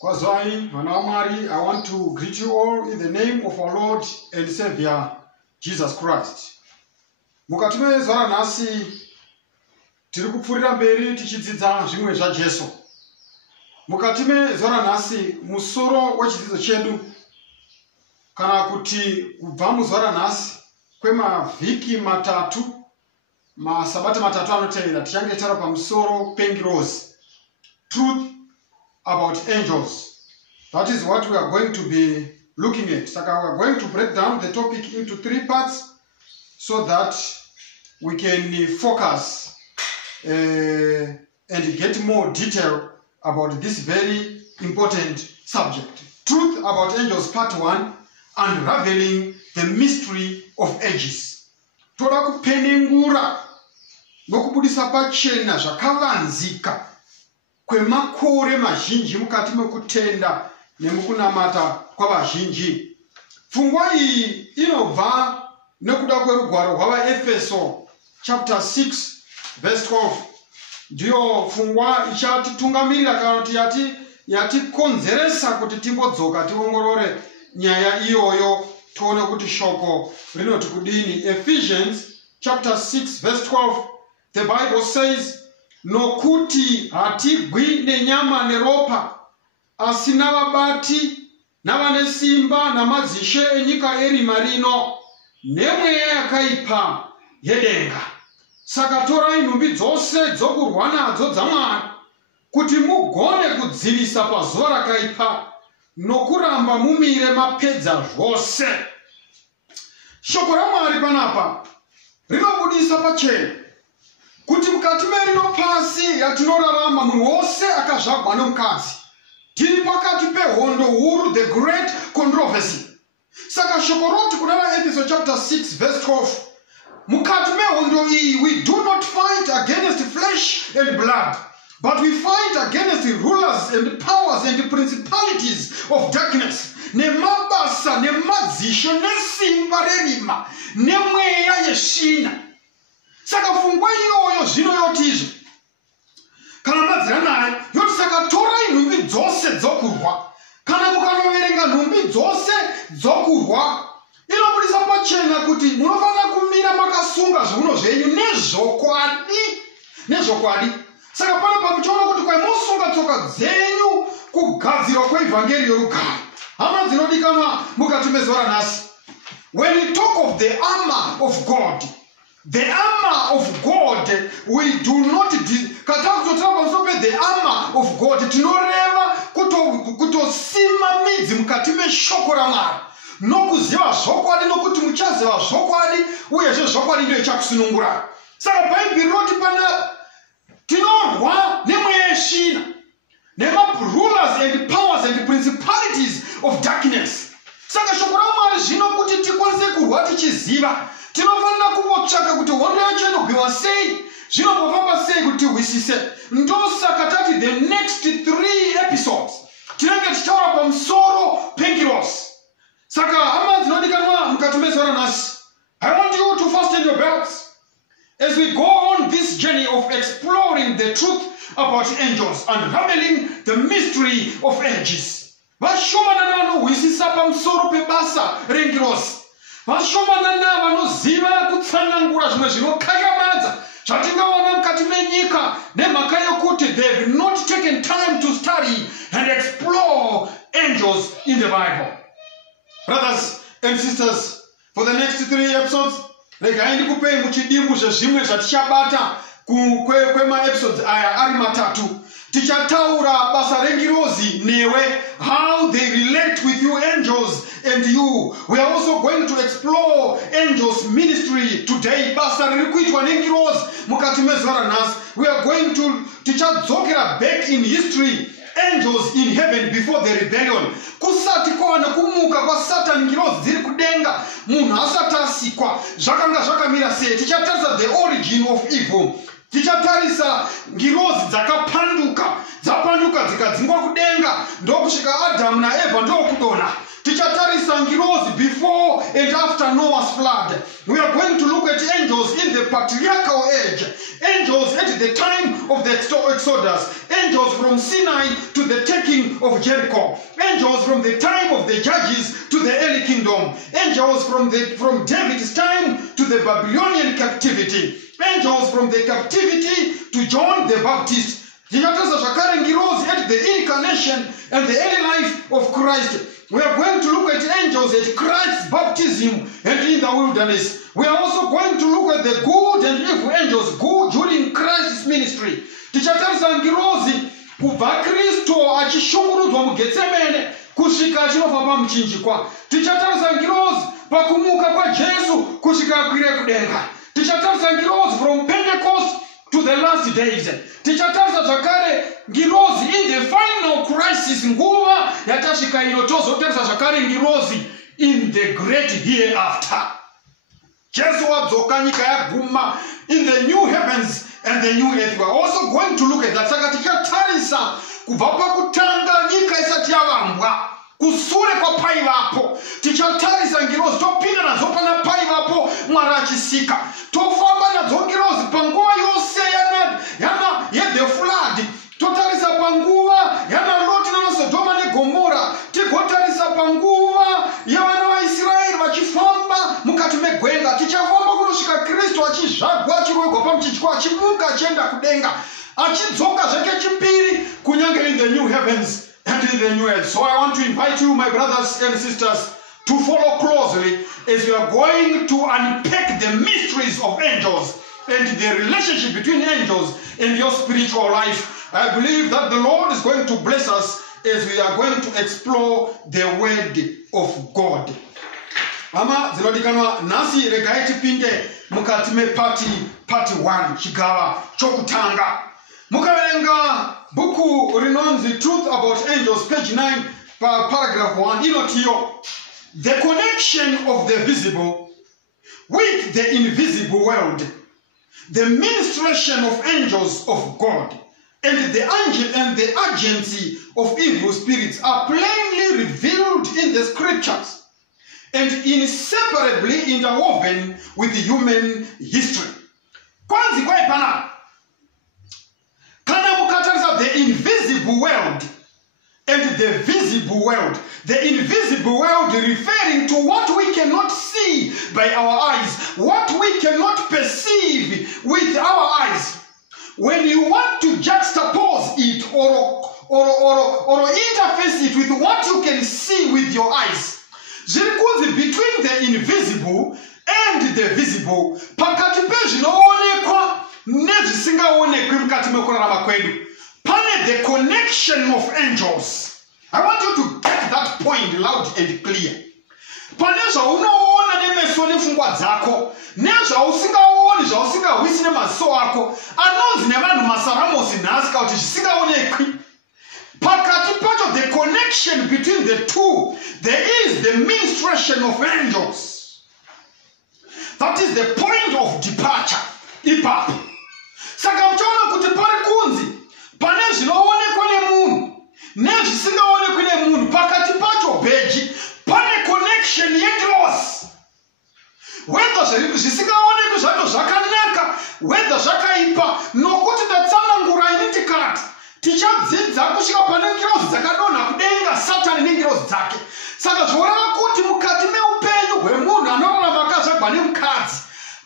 Kwazai, Manamari, I want to greet you all in the name of our Lord and Savior, Jesus Christ. Mukatume zara nasi, tiri kupfurira mberi tichidzidza zvimwe zvaJesu. Mukatume zara nasi, musoro wechidzidzo chedu, kana kuti kubva muzara nasi, kwemavhiki matatu, masabata matatu anotevera, tichange tara pamusoro pengirozi. Truth about angels. That is what we are going to be looking at. So we are going to break down the topic into 3 parts so that we can focus and get more detail about this very important subject. Truth about angels, part 1, unraveling the mystery of ages. Toda kupenengura nokubudisa pachena zvakavanzika kwemakore mazhinji mukati mekutenda nemukunamata kwavazhinji. Pfungwa iyi inobva nekuda kwerugwaro rwavaEfeso chapter 6 verse 12. Ndiyo pfungwa ichatitungamirira kana kuti yatikonzeresa kuti timbodzoka tiongorore nyaya iyoyo tuone kuti shoko rinoti kudini. Ephesians chapter 6 verse 12, the Bible says, nokuti hatigwi nenyama neropa, asi navabati navane simba namadzishe enyika erima rino nemweya yakaipa yedenga. Saka torai nhumbi dzose dzokurwa nadzo dzaMwari kuti mugone kudzivisa pazuva rakaipa nokuramba mumire mapedza zvose. Shoko raMwari panapa rinobudisa pachena kuti mukati merino pasi yatinorarama munhu wose akazvagwa nomukadzi, tiri pakati pehondo huru, the great controversy. Saka shoko roti kuna vaEfeso chapter 6 verse 12, mukati mehondo iyi we do not fight against flesh and blood, but we fight against the rulers and powers and principalities of darkness, nemabasa nemadzisho nesimba rerima nemweya yeshina. Saka pfungwa iyoyo zvino yotizvo kana madzira naye yoti saka torai nhumbi dzose dzokurwa. Kana mukanoverenga nhumbi dzose dzokurwa, inobudisa pachena kuti munofanira kumira makasunga zviuno zvenyu nezvokwadi. Saka pano pamuchiona kuti kwaimosunga tsoka dzenyu kugadzirwa kweivhangeri yorugare. Hama dzinodikanwa mukati mezora nhasi, when we talk of the armor of God, the armor of God, we do not the armor of God tinoreva kutosima midzi mukati meshoko raMwari nokuziva zvokwadi nokuti muchaziva zvokwadi uyezve zvokwadi ndiyo ichakusunungura. Saka bhaibheri rinoti pana tinorwa nemweya yeshina nema-rulers and powers and principalities of darkness. Saka shoko raMwari zvino kuti tikwanise kurwa tichiziva, tinofanira kumbotsvaka kuti hondo yacho inogwiwa sei, zvinombofamba sei kuti tiwisise. Ndosaka tati the next 3 episodes tinenge tichitaura pamusoro pengirosi. Saka hama dzinodikanwa mukati mezora nhasi, I want you to fasten your belts as we go on this journey of exploring the truth about angels, unraveling the mystery of ages. Vashomanana vanowisisa pamusoro pebasa rengirosi, vashomanana vanoziva kutsanangura zvimwe zvinokakamadza zvatingaona mukati menyika nemhaka yokuti they have not taken time to study and explore angels in the Bible. Brothers and sisters, for the next 3 episodes, regai ndikupei muchidimbu zvezvimwe zvatichabata kwemaepisodes aya ari matatu. Tichataura basa rengirozi newe, how they relate with you angels and you. We are also going to explore angels ministry today. Basa riri kuitwa nengirozi mukati mezora nhasi. We are going to tichadzokera back in history, angels in heaven before the rebellion. Kusati kwawana kumuka kwa Satan, ngirozi dziri kudenga munhu asati asikwa zvakanga zvakamira sei. Tichatarisa the origin of evil. Tichatarisa ngirozi dzakapanduka dzikadzingwa kudenga ndokusvika Adamu naEvha ndokudona. Tichatarisa ngirozi before and after Noah's flood. We are going to look at angels in the patriarchal age, angels at the time of the Exodus, angels from Sinai to the taking of Jericho, angels from the time of the judges to the early kingdom, angels from David's time to the Babylonian captivity, angels from the captivity to John the Baptist. At the incarnation and the early life of Christ. We are going to look at angels at Christ's baptism and in the wilderness. We are also going to look at the good and evil angels good during Christ's ministry. Tichatarisa ngirozi kubva Kristo achishungurudzwa muGetsemane kusvika achinofa pamuchinjikwa. Tichatarisa ngirozi pakumuka kwaJesu kusvika akwire kudenga. Tichatarisa ngirozi from Pentecost to the last days. Tichatarisa zvakare ngirozi in the final crisis nguva yatasvika inotozo kutarisa zvakare ngirozi in the great hereafter. Jesu wadzoka nyika yaguma in the new heavens and the new earth. We are also going to look at that. Saka tichatarisa kubva pakutanga nyika isati yavambwa kusure kwa paivapo. Tichatarisa ngirozi topinda nadzo pana paivapo Mwari achisika. Tofamba nadzo ngirozi panguva yose yana the flood. Totarisa panguva yana Loti na Sodoma neGomora. Tigotarisa panguva yavana vaIsraeri vachifamba mukati megwenga. Tichafamba kunosvika Kristu achizvagwa achirwegwa pamuchinjikwa achimuka achienda kudenga. Achidzoka zvake chipiri kunyange in the new heavens and in the new earth. So I want to invite you, my brothers and sisters, to follow closely as we are going to unpack the mysteries of angels and the relationship between angels and your spiritual life. I believe that the Lord is going to bless us as we are going to explore the word of God. Mama zinodikanwa nasi regai tipinde mukati me part 1 chigawa chokutanga. Mukaverenga buku rinonzi Truth About Angels page 9 paragraph 1 inotiyo. The connection of the visible with the invisible world, the ministration of angels of God, and the agency of evil spirits are plainly revealed in the scriptures and inseparably interwoven with human history. Kwanzi kwa ipana, kana mukatarisa the invisible world and the visible world. The invisible world referring to what we cannot see by our eyes, what we cannot perceive with our eyes. When you want to juxtapose it or interface it with what you can see with your eyes, between the invisible and the visible, pakati pezvinoonekwa nezvisingaonekwi mukati mekurarama kwedu, pane the connection of angels. I want you to get that point loud and clear. Pane zvaunoona nemeso nepfungwa dzako, nezvausingaoni zvausingahwisi nemaziso ako, anonzi nevanhu masaramosi nhasi kuti zvisingaonekwi. Pakati pacho, the connection between the two, there is the ministration of angels. That is the point of departure. Ipapo. Saka mchaona kuti pari kunzi, pane zvinoonekwa nemunhu, nezvisingaonekwi nemunhu, pakati pacho beji, pane connection yenglosi. Whether zvisingaonekwi zvacho zvakanaka, whether zvakaipa, nokuti ndatsanangura ini tikati tichadzidza kusvika pane ngirozi dzakadonha kudenga Satani nengirozi dzake. Saka zvoreva kuti mukati meupenyu hwemunhu anorarama akazvagwa nemukadzi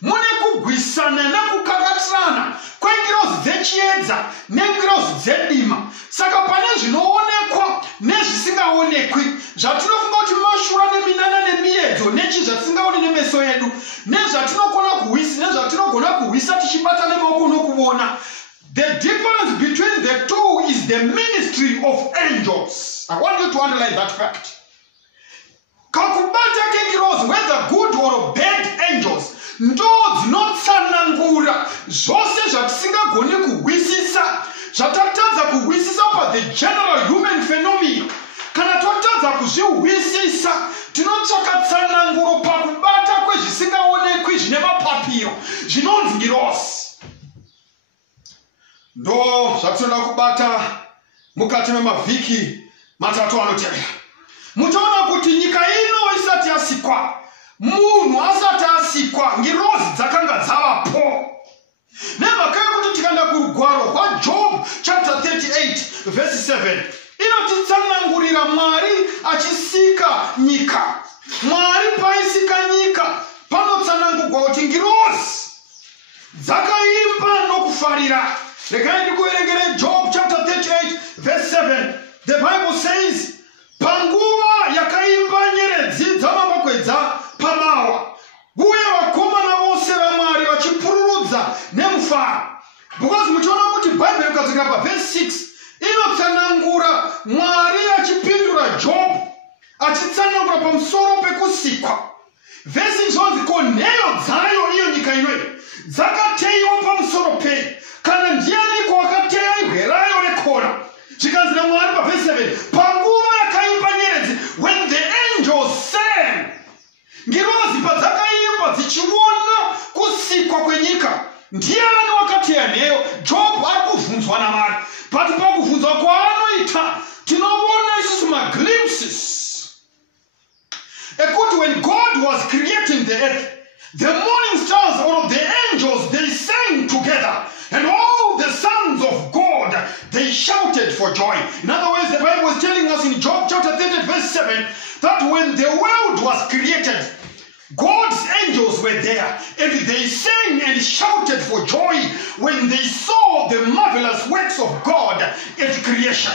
mune kugwisana nekukakatirana kwengirozi dzechiedza nengirozi dzedima. Saka pane zvinoonekwa nezvisingaonekwi, zvatinofunga kuti mashura neminana nemiedzo nechi zvatisingaoni nemeso edu, nezvatinogona kuhwisa tichibata nemaoko nokuona. The difference between the two is the ministry of angels. I want you to underline that fact. Kakubata kengirozi, whether good or bad angels, ndo dzinotsanangura zvose zvatisingagoni kuhwisisa, zvatatadza kuhwisisa pa the general human phenomenon. Kana totadza kuzvihwisisa, tinotsvaka tsananguro pakubata kwezvisingaonekwi zvine mapapiro zvinonzi ngirozi. Ndo zvatinoda kubata mukati memavhiki matatu anotevera. Muchaona kuti nyika ino isati yasikwa, munhu asati asikwa, ngirozi dzakanga dzavapo. Nemhaka yekuti tikaenda kurugwaro rwaJob chapter 38, verse 7 inotitsanangurira Mwari achisika nyika. Mwari paisika nyika panotsanangurwa kuti ngirozi dzakaimba nokufarira. Regai ndikuverengere Job chapter 38 verse 7. The Bible says, panguva yakaimba nyeredzi dzamakwedza pamawa, uye vakomana vose vaMwari vachipururudza nemufaro. Because muchiona kuti Bible ikadzokera pa verse 6 inotsanangura Mwari achipindura Job, achitsanangura pamusoro pekusikwa. Vhesi izvonzi ko nheyo dzayo iyo nyika inoyi dzakateyiwa pamusoro pei, kana ndianiko wakateya ibwe rayo rekora. Zvikanzi naMwari pavhesi 7, panguva yakaimba nyeredzi, when the angels sang, ngirozi padzakaimba dzichiona kusikwa kwenyika, ndiani wakateya nheyo? Job ari kubvunzwa naMwari. But pakubvunzwa kwaanoita tinoona isusu maglimpses ekuti when God was creating the earth, the morning stars, or the angels, they sang together, and all the sons of God, they shouted for joy. In other words, the Bible is telling us in Job chapter 30 verse 7 that when the world was created, God's angels were there, and they sang and shouted for joy when they saw the marvelous works of God at creation.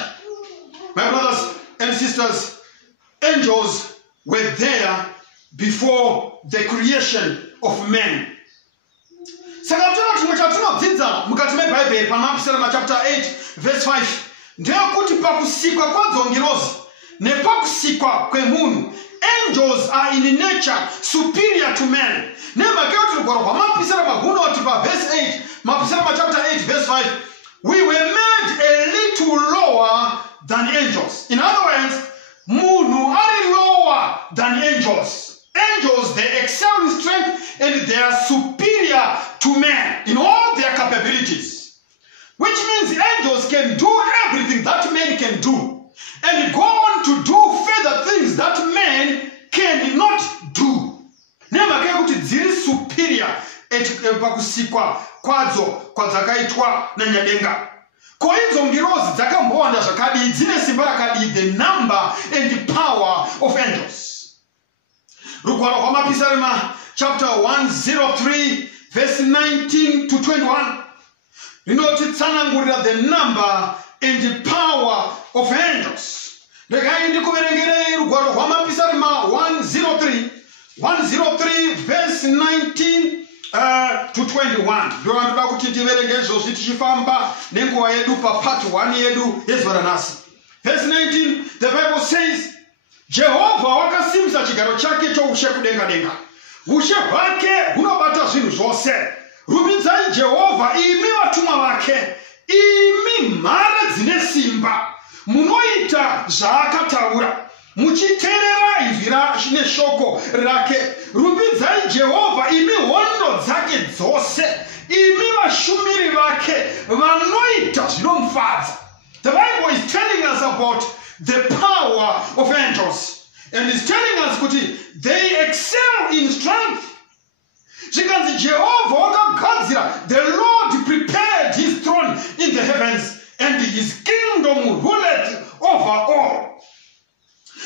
My brothers and sisters, angels were there before the creation of man. Saka chimwe chatinodzidza mukati meBhaibheri paMapsalm chapter 8 verse 5 ndeyekuti pakusikwa kwadzongirozi nepakusikwa kwemunhu, angels are in nature superior to man. Nemhaka rugwaro rwamapisarama hunoti paverse 8, Mapisarama chapter 8 verse 5, we were made a little lower than angels. In other words, munhu are lower than angels. Angels, they excel in strength and they are superior to man in all their capabilities. Which means angels can do everything that man can do, and go on to do further things that man cannot do. Nemhaka yekuti dziri superior pakusikwa kwadzo kwadzakaitwa nanyadenga. Ko idzo ngirozi dzakambowanda zvakadii, dzine simba rakadii, the number and the power of angels. Rugwaro rwamapisarema chapter 103 verse 19 to 21 rinotitsanangurira the number and the power of angels. Regai ndikuverengerei rugwaro rwamapisarema 103 verse 19 to 21. Ndio vandoda kuti tiverenge izvozvi tichifamba nenguva yedu part 1 yedu yezuva ranhasi. Verse 19, the Bible says, Jehovha wakasimisa chigaro chake choushe kudenga denga, ushe hwake hunobata zvinhu zvose. Rumbidzai Jehovha imi vatumwa vake, imi mhare dzine simba, munoita zvaakataura, muchiteerera inzwi neshoko rake. Rumbidzai Jehovha imi hondo dzake dzose, imi vashumiri vake vanoita zvinomufadza. The Bible is telling us about the power of angels, and is telling us kuti they excel in strength. Zvikanzi Jehovha wakagadzira, the Lord prepared his throne in the heavens, and his kingdom ruleth over all.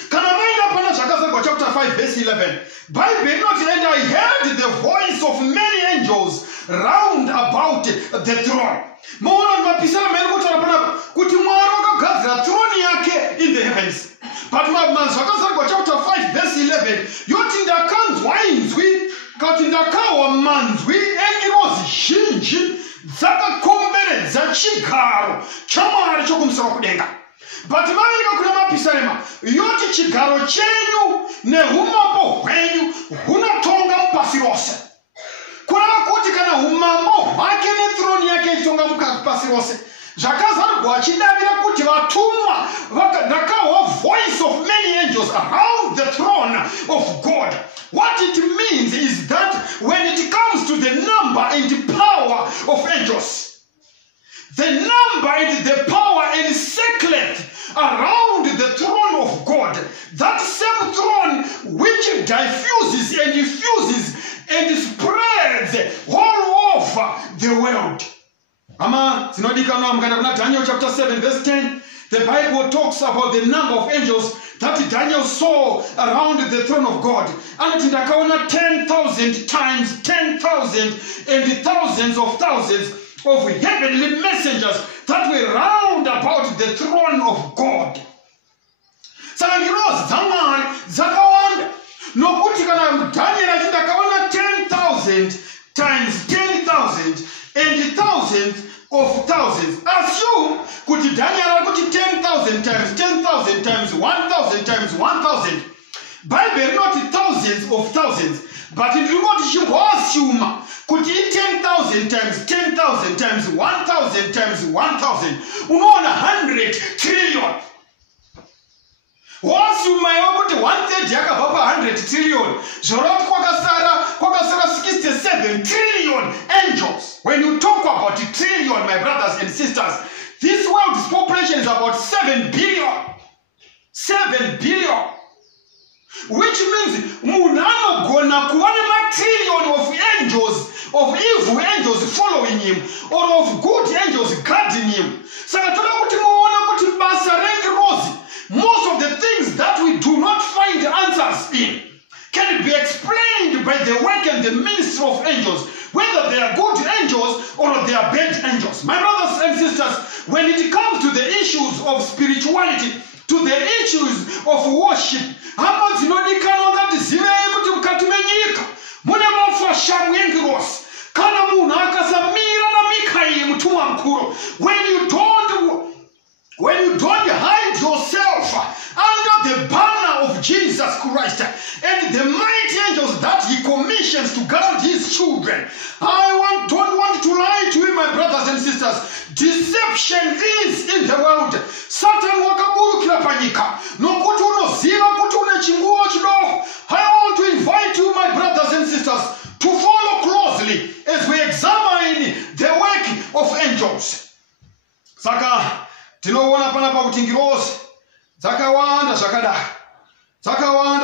Kana maida pana zvakazarwa chapter 5 verse 11, Bible inoti, and I heard the voice of many angels round about the throne. Maona mapisarama erikutaura panapa kuti Mwari wakagadzira throne yake in the heavens. But zvakazarwa chapter 5 verse 11 yoti ndakanzwa inzwi, kuti ndakawa manzwi engirozi zhinji dzakakomberedza chigaro chaMwari chokumusoro kudenga. But maika kuna mapisarema yoti chigaro chenyu neumambo hwenyu hunotonga pasi rose. Kurava kuti kana umambo hwake nethrone yake ichitonga pasi rose, zvakazarwa achidavira kuti vatumwa vakadakawa voice of many angels around the throne of God. What it means is that when it comes to the number and the power of angels, the number and the power encircled around the throne of God, that same throne which diffuses and diffuses and spreads all over the world. Ama zinodikanwa mukanda kuna Daniel chapter 7 verse 10. The Bible talks about the number of angels that Daniel saw around the throne of God. And tindakaona 10,000 times 10,000 and thousands of heavenly messengers that were round about the throne of God. Saka ngirozi dzamwari dzakawanda. Nokuti kana Daniel achindakaona 10,000 times 10,000 and thousands of thousands. Assume kuti Daniel akuti 10,000 times 10,000 times 1,000 times 1,000. Bible not thousands of thousands, but it will not assume kuti 10,000 times 10,000 times 1,000 times 1,000. Unaona 100 trillion. Wasuma yokuti 1/3 yakabva pa 100 trillion. Zvoroti kwakasara 67 trillion angels. When you talk about a trillion, my brothers and sisters, this world's population is about 7 billion. 7 billion. Which means munano gona kuona trillion of angels, of evil angels following him, or of good angels guarding him. Saka toda kuti muona kuti basa rengirozi, most of the things that we do not find answers in can be explained by the work and the ministry of angels, whether they are good angels or they are bad angels. My brothers and sisters, when it comes to the issues of spirituality, to the issues of worship, hama dzinodikanwa ngati zivei kuti mukati menyika mune mafashamu engirosi. Kana munhu akasamira naMikaeri mutumwa mukuru, when you don't hide yourself under the banner of Jesus Christ and the mighty angels that he commissions to guard his children, don't want to lie to you, my brothers and sisters. Deception is in the world. Satan wakaburukira panyika. Nokuti unoziva kuti une chinguo chidoko. I want to invite you, my brothers and sisters, to follow closely as we examine the work of angels. Saka tinoona panapa kuti ngirozi dzakawanda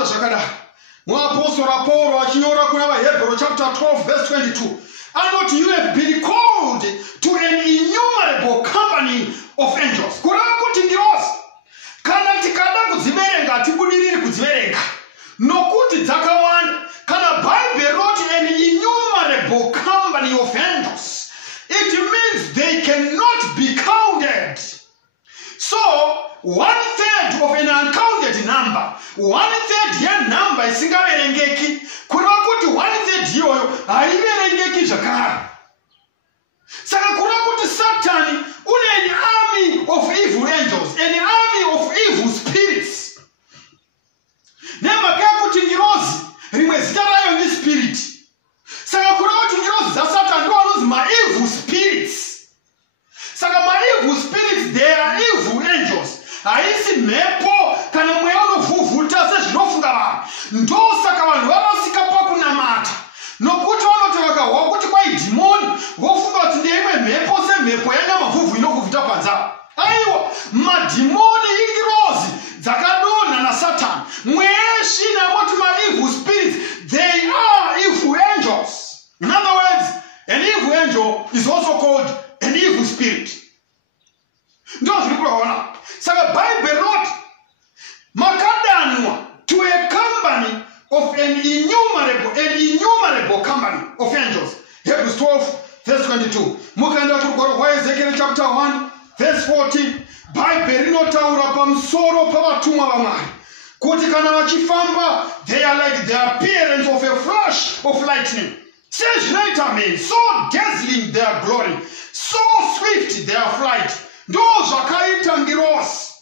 zvakadai. Muapostora Paul achinyora kuna vaHebrew chapter 12 verse 22. And you have been called to an innumerable company of angels. Kurava kuti ngirozi kana tikada kudziverenga hatibudiriri kudziverenga nokuti dzakawanda. Kana Bible wrote an innumerable company of angels, it means they cannot be counted. So 1/3 of an uncounted number, 1/3 ya number isingaverengeki, kurava kuti 1/3 iyoyo haiverengeki zvakare. Saka kurava kuti Satan une an army of evil angels, an army of evil spirits. Nemhaka yakuti ngirozi rimwe zita rayo ndi spirit. Saka kurava kuti ngirozi dzaSatan ndo anonzi ma-evil spirits. Saka ma-evil spirits, they are evil angels. Haisi mhepo kana mweya unovhuvhuta sezvinofunga vanhu. Ndosaka vanhu vavasika pakunamata. Nokuti vanoti vakahwa kuti kwai dhimoni, vofunga kuti ndeimwe mhepo semhepo yanyamavhuvhu inovhuvhuta panzava. Aiwa, madhimoni ingirozi dzakadonha naSatan. Mweshi namoti ma-evil spirits, they are evil angels. In other words, an evil angel is also called an evil spirit. Ndo zviri kuona. Saka Bible wrote makadanwa to a company of an innumerable company of angels. Hebrews 12 verse 22. Mukaenda kurugwaro rwaEzekiel chapter 1 verse 14. Bible rinotaura pamusoro pavatumwa vaMwari kuti kana vachifamba, they are like the appearance of a flash of lightning. Sezvinoita men, so dazzling their glory, so swift their flight. Ndo zvakaita ngirozi.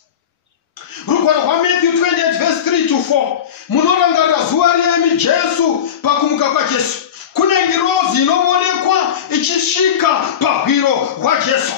Rugwaro rwaMatthew 28 verse 3 to 4. Munorangarira zuva riyemi Jesu pakumuka kwaJesu. Kune ngirozi inoonekwa ichisvika pahwiro hwaJesu.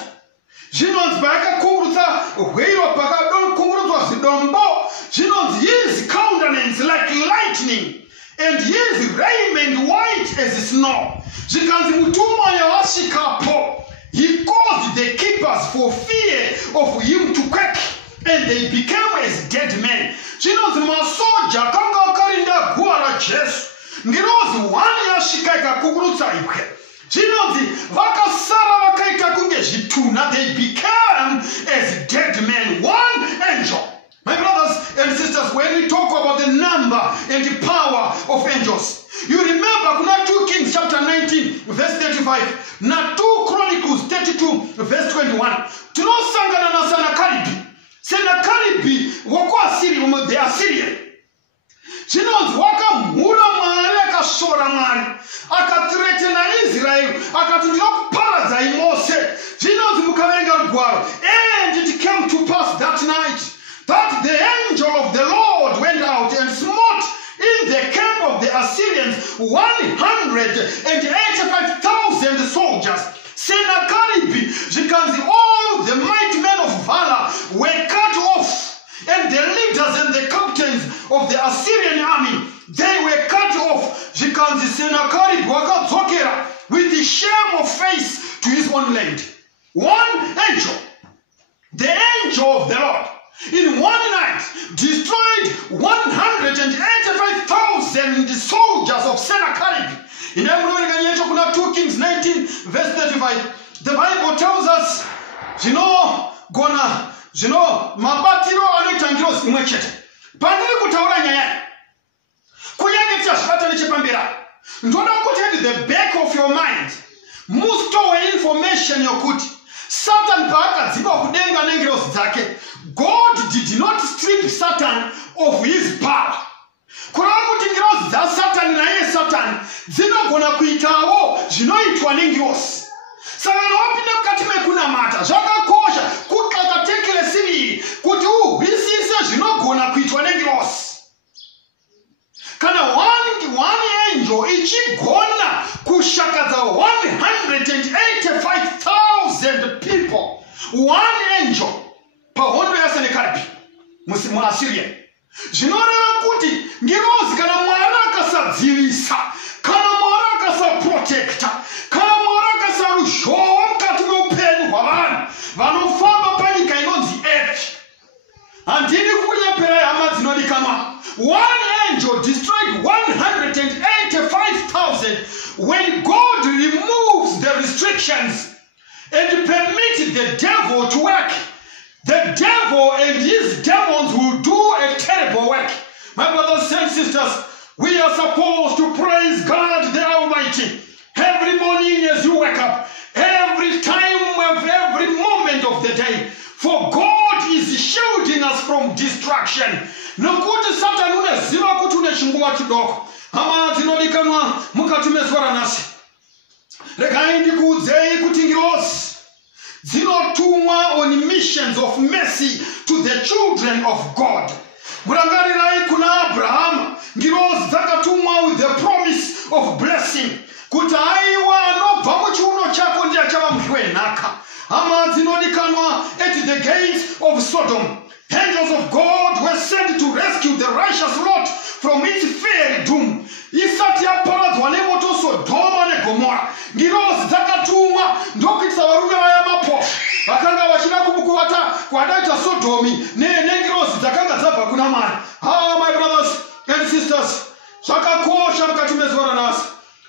Zvinonzi paakakungurutsa hwiro pakakungurutswa zidombo, zvinonzi his countenance like lightning and his raiment white as snow. Zvikanzi mutumwa yawasvikapo, he caused the keepers for fear of him to quake, and they became as dead men. Zvinonzi masoja akanga akarinda guva raJesu, ngirozi 1 yasvika ikakungurutsa ibwe. Zvinonzi vakasara vakaita kunge two. Now they became as dead men. One angel. My brothers and sisters, when we talk about the number and the power of angels, you remember kuna 2 Kings chapter 19 verse 35 na 2 Chronicles 32 verse 21. Tunosangana na Senakeribu. Senakeribu wako Assyria, the Assyrian. Chinozi wakamhura Mwari akashora Mwari akathreatena Israel akati ndinokuparadzai mose. Chinozi mukaverenga rugwaro. And it came to pass that night that the angel of the Lord went out and smote in the camp of the Assyrians 185,000 soldiers. Senakeribu, zvikanzi all the mighty men of valor were cut off, and the leaders and the captains of the Assyrian army, they were cut off. Zvikanzi Senakeribu wakadzokera with the shame of face to his own land. One angel, the angel of the Lord, in one night destroyed 185,000 soldiers of Senakeribu. In 2 Kings 19 verse 35, the Bible tells us, mabatiro anoita ngirozi imwe chete. Pandiri kutaura nyaya kunyange tichazvibata nechepamberi, ndoda kuti at the back of your mind mustore information yokuti Satan paakadziva kudenga nengirozi dzake, God did not strip Satan of his power. Kurava kuti ngirozi dzaSatan naye Satan dzinogona kuitawo zvinoitwa nengirozi. Saka wapinda mukati mekunamata zvakakosha kuti akatekele siviri kuti uhwisise zvinogona kuitwa nengirozi. Kana one angel ichigona kushakadza 185,000 people, one angel pahondo yaSenakeribu muAssyria, zvinoreva kuti ngirozi kana Mwari akasadzivisa, kana Mwari akasaprotecta, kana Mwari akasaruzhowa mukati meupenyu hwavanhu vanofamba panyika inonzi earth, handini kunyepera hama dzinodikanwa. One angel destroyed 185,000 when God removes the restrictions and permits the devil to work. The devil and his demons will do a terrible work. My brothers and sisters, we are supposed to praise God the Almighty every morning as you wake up, every time of every moment of the day. For God is shielding us from destruction. Nokuti Satan uneziva kuti une chinguva chidoko. Hama dzinodikanwa mukati mezora nasi. Regai ndikuudzei kuti ngirozi dzinotumwa on missions of mercy to the children of God. Murangarirai kuna Abraham, ngirozi dzakatumwa with the promise of blessing. Kuti aiwa anobva muchiuno chako ndiye achava mudyi wenhaka. Hama dzinodikanwa at the gates of Sodom. Angels of God were sent to rescue the righteous Lot from its fiery doom. Isati yaparadzwa nemoto Sodoma neGomora. Ngirozi dzakatumwa ndokuitisa varume vaya mapofu vakanga vachida kumukuvata kwadaita Sodomi nengirozi dzakanga dzabva kuna Mwari. My brothers and sisters, zvakakosha mukati mezora nasi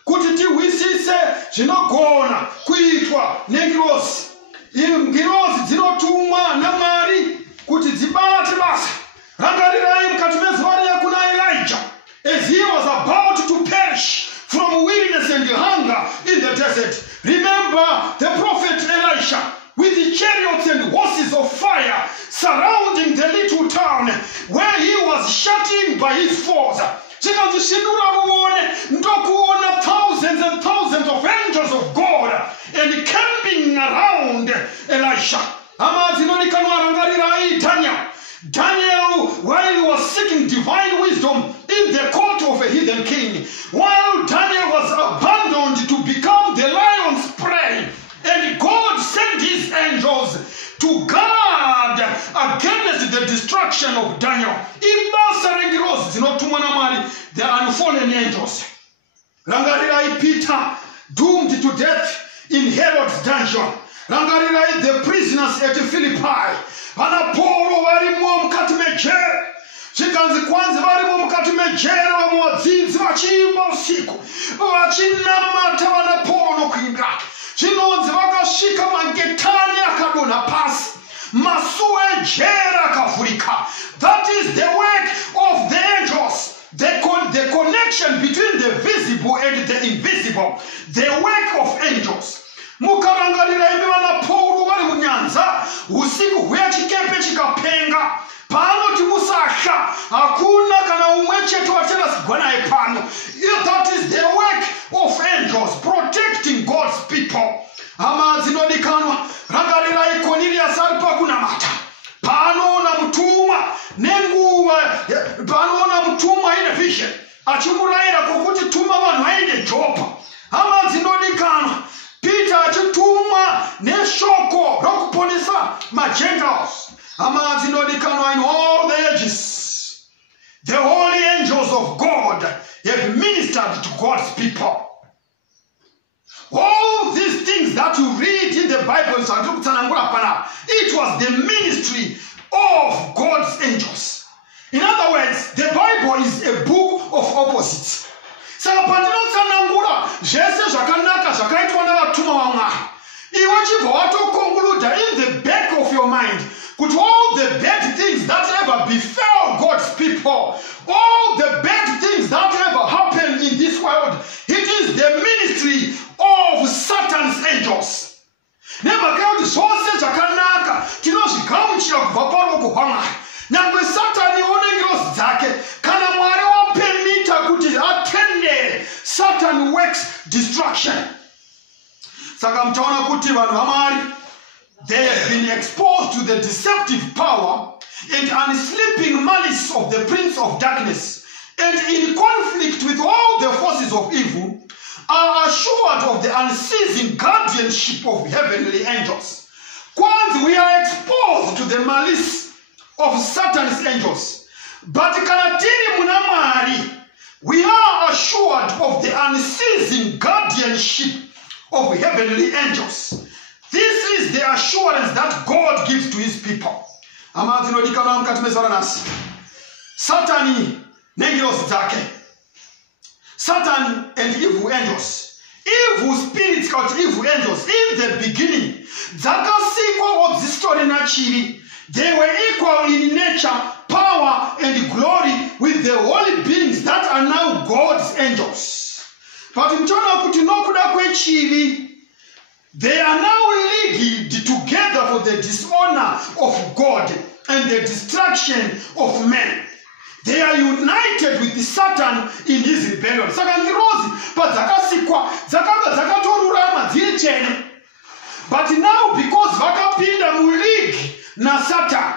kuti tihwisise zvinogona kuitwa nengirozi. Ngirozi dzinotumwa naMwari kuti dzibate basa. Rangarirai mukati mezuva riya kuna Elijah as he was about to perish from weariness and hunger in the desert. Remember the prophet Elisha with the chariots and horses of fire surrounding the little town where he was shut in by his foes. Ndokuona thousands and thousands of angels of God and camping around Elisha. Daniel, while he was seeking divine wisdom in the court of a heathen king, while Daniel was abandoned to become the lion's prey, and God sent his angels to guard against the destruction of Daniel. The unfallen angels. Rangarirai Peter, doomed to death in Herod's dungeon. Rangarirai the prisoners at Philippi. Vanaporo varimo mukati mejere. Chikanzi kwanzi varimo mukati mejere vamwe vadzidzi vachiimba usiku. Vachinamata vanaporo nokuimba. chinonzi vakasvika magetani akadonha pasi, masuo ejera akavhurika. That is the work of the angels. The connection between the visible and the invisible. The work of angels. Mukarangarira imi vana Pauro vari munyanza, usiku hweya chikepe chikapenga. Panoti musasha, hakuna kana umwe chete wachasigwa naye pano. That is the work of angels protecting God's people. Hama dzinodikanwa, rangarirai Cornelius ari pakunamata. Panoona mutumwa nenguva, panoona mutumwa ine vision achimurayira kokuti tuma vanhu vaende Jopa. Hama dzinodikanwa, Peter achitumwa neshoko rokuponesa maGentiles. Hama dzinodikanwa, in all the ages the holy angels of God have ministered to God's people. All these things that you read in the Bible, it was the ministry of God's angels. In other words, the Bible is a book of opposites. Saka pandinotsanangura zvese zvakanaka zvakaitwa navatuma vaMwari, iwe chibva watokonkluda in the back of your mind kuti all the bad things that ever befell God's people, all the bad things that ever happen in this world, it is the ministry of Satan's angels. Nebakaoti zvose zvakanaka tinozvigamuchira kubva paroko kwaMwari. Nyangwe Satani onengirozi dzake, kana Mwari wapemita kuti atendere, Satan works destruction. Saka mtaona kuti vanhu vaMwari, they have been exposed to the deceptive power and unsleeping malice of the prince of darkness, and in conflict with all the forces of evil, are assured of the unceasing guardianship of heavenly angels. Once we are exposed to the malice of Satan's angels, but kanatiri muna Mwari, we are assured of the unceasing guardianship of heavenly angels. This is the assurance that God gives to his people. Satan nengirozi dzake, Satan and evil angels, evil spirits called evil angels, in the beginning, dzakasikwa odzistori nachiri. They were equal in nature, power, and glory with the holy beings that are now God's angels. But mtaona kuti nokuda kwechivi, they are now leagued together for the dishonor of God and the destruction of men. They are united with Satan in his rebellion. Saka ngirozi padzakasikwa dzakanga dzakatorurama dziri chene. But now, because vakapinda mu league na Satan,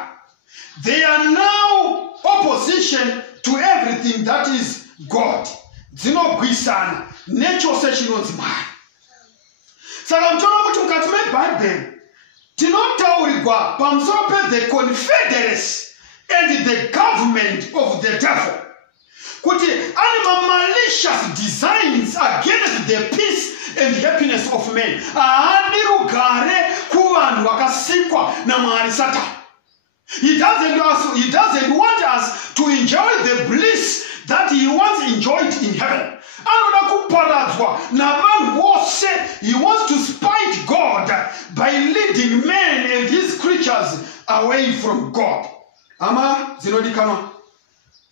they are now opposition to everything that is God. Dzinogwisana nechose chinonzi Mwari. Saka mtaona kuti mukati meBhayibheri tinotaurirwa pamusoro pe the confederacy and the government of the devil, kuti ane malicious designs against the peace and happiness of men. Haadi rugare kuvanhu vakasikwa naMwari Satan. He doesn't want us to enjoy the bliss that he once enjoyed in heaven. Anoda kuparadzwa navanhu vose. He wants to spite God by leading men and his creatures away from God. Ama zinodikanwa,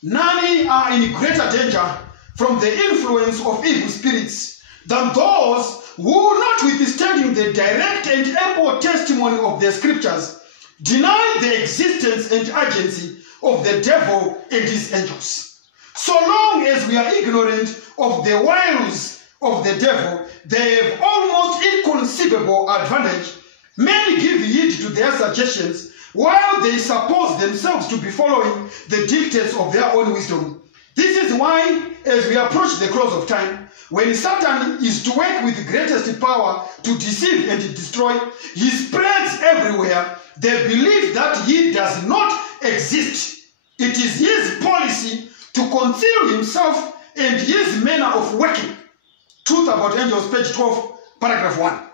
none are in greater danger from the influence of evil spirits than those who, notwithstanding the direct and ample testimony of the scriptures, deny the existence and agency of the devil and his angels. So long as we are ignorant of the wiles of the devil, they have almost inconceivable advantage. Many give heed to their suggestions, while they suppose themselves to be following the dictates of their own wisdom. This is why, as we approach the close of time, when Satan is to work with the greatest power to deceive and destroy, he spreads everywhere the belief that he does not exist. It is his policy to conceal himself and his manner of working. Truth About Angels, page 12, paragraph 1.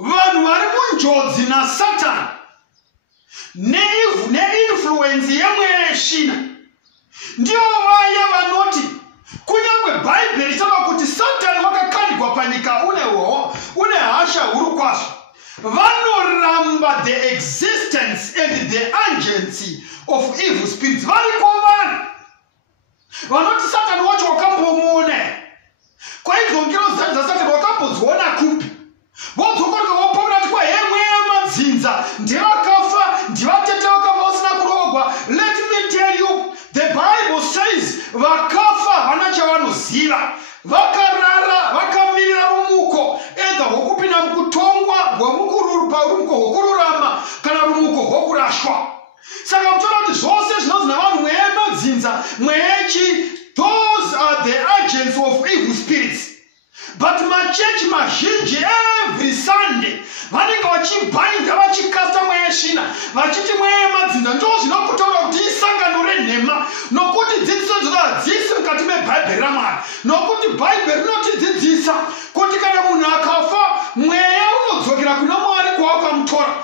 Vanhu vari munjodzi na Satan neinfluence yemwe yeshina ndivo vaya vanoti Kunyangwe Bible itava kuti Satan wakakandikwa panyika une hasha huru kwazvo. Vanoramba the existence and the agency of evil spirits. Variko vanhu vanoti Satan wacho wakambomuone. Kwa hivyo ngiro za Satan wakambodziona kupi. Vodzokoreka vopomera kuti kwa mweya madzinza ndevakafa ndivatete vakafa vasina kurogwa. Let me tell you, the Bible says vakafa havana chavanoziva. Vakarara vakamirira rumuko, edha hwokupinda mukutongwa rumuko hwokururama kana rumuko hwokurashwa. Saka mutora kuti zvose zvinonzi navanhu mweya madzinza, mweyechi, those are the agents of evil spirits. But machechi mazhinji every Sunday vanenge vachibhainda vachikasta mweya shina vachiti mweya madzinza ndo zvinokutaura kuti isangano renhema, nokuti dzidziso dzoda hadzisi mukati mebhaibheri raMwari, nokuti bhaibheri rinotidzidzisa kuti kana munhu akafa mweya unodzokera kuna Mwari kwawakamutora,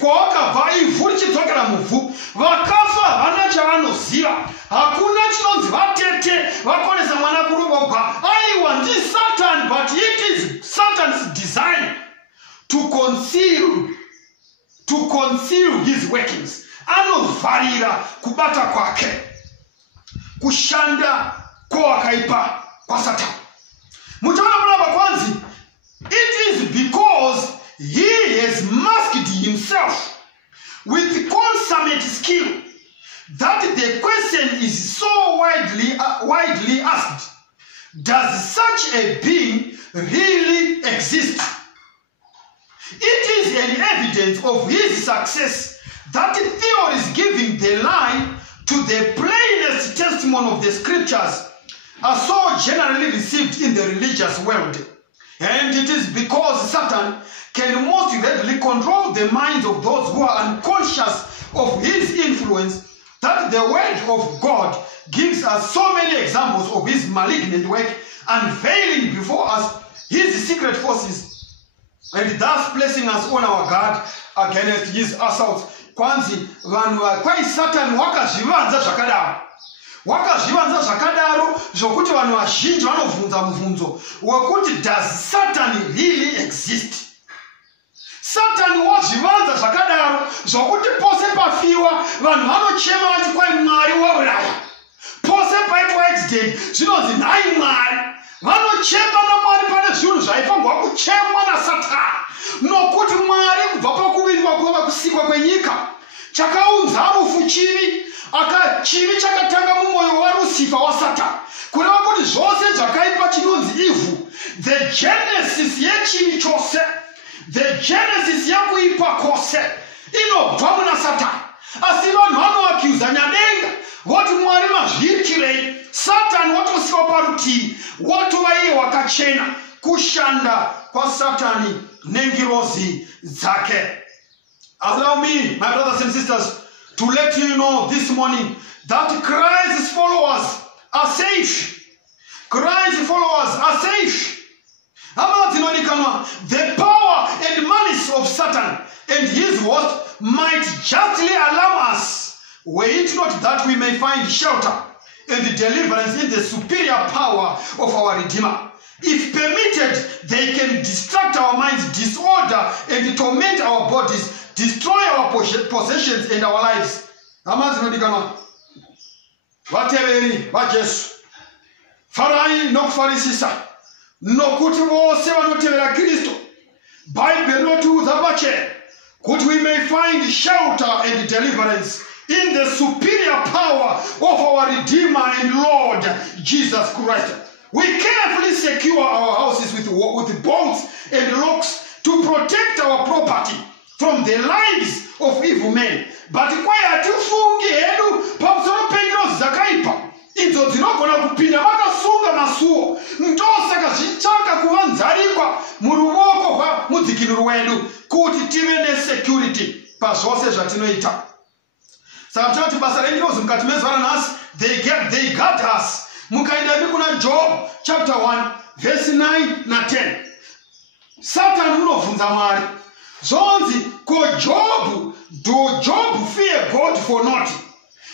kwawakabva, ivhu richidzokera muvhu. Vakafa havana chavanoziva, hakuna chinonzi vatete vakonesa mwana kuruvogwa. Aiwa ndi Satan, but it is Satan's design to conceal his workings. Anovharira kubata kwake, kushanda kwawakaipa kwa Satan. Muchaona mwana bakwanzi, it is because he has masked himself with consummate skill that the question is so widely asked: does such a being really exist? It is an evidence of his success that theories giving the lie to the plainest testimony of the scriptures are so generally received in the religious world. And it is because Satan can most readily control the minds of those who are unconscious of his influence that the word of God gives us so many examples of his malignant work, unveiling before us his secret forces and thus placing us on our guard against his assaults. Kwanzi vanhu kwai Satan wakazvivanza zvakadaro zvokuti vanhu vazhinji vanovhunza mubvunzo wekuti does Satan really exist? Satan wazvivanza zvakadaro zvokuti pose pafiwa vanhu vanochema vati kwai Mwari wauraya. Pose paitwa accident zvinonzi nhai Mwari. Vanochema naMwari pane zvinhu zvaifangwa kuchemwa naSatan, nokuti Mwari kubva pakuvindwa kwava kusikwa kwenyika chakaunza rufu chivi, chivi chakatanga mumwoyo waRusifa waSatan, kureva kuti zvose zvakaipa chinonzi ivhu, the genesis yechivi chose, the genesis yekuipa kwose inobva muna Satan. Asi vanhu vanoakiuza nyadenga voti Mwari mazviitirei. Satan wotosiwa parutivi, wotova iye wakachena. Kushanda kwa Satani nengirozi dzake. Allow me, my brothers and sisters, to let you know this morning that Christ's followers are safe. Christ's followers are safe. The power and malice of Satan and his host might justly alarm us, were it not that we may find shelter and deliverance in the superior power of our Redeemer. If permitted, they can distract our minds, disorder and torment our bodies, destroy our possessions and our lives. Vateveri vaJesu, farai nokufarisisa, nokuti vose vanotevera Kristu. Bible notiudza pachena kuti we may find shelter and deliverance in the superior power of our Redeemer and Lord Jesus Christ. We carefully secure our houses with bolts and locks to protect our property from the lives of evil men. But kwai hatifungi hedu pamusoro pengirozi dzakaipa idzo dzinogona kupinda vakasunga masuo, ndosaka zvichaka kuva nzarikwa muruoko rwamudzikinuri wedu kuti tive nesecurity pazvose zvatinoita. Saka tinoti basa rengirozi mukati mezuva ranhasi, they guard us. Mukaenda kuna Job chapter 1 verse 9 na 10. Satan unobvunza Mwari, zonzi ko Job, do Job fear God for naught?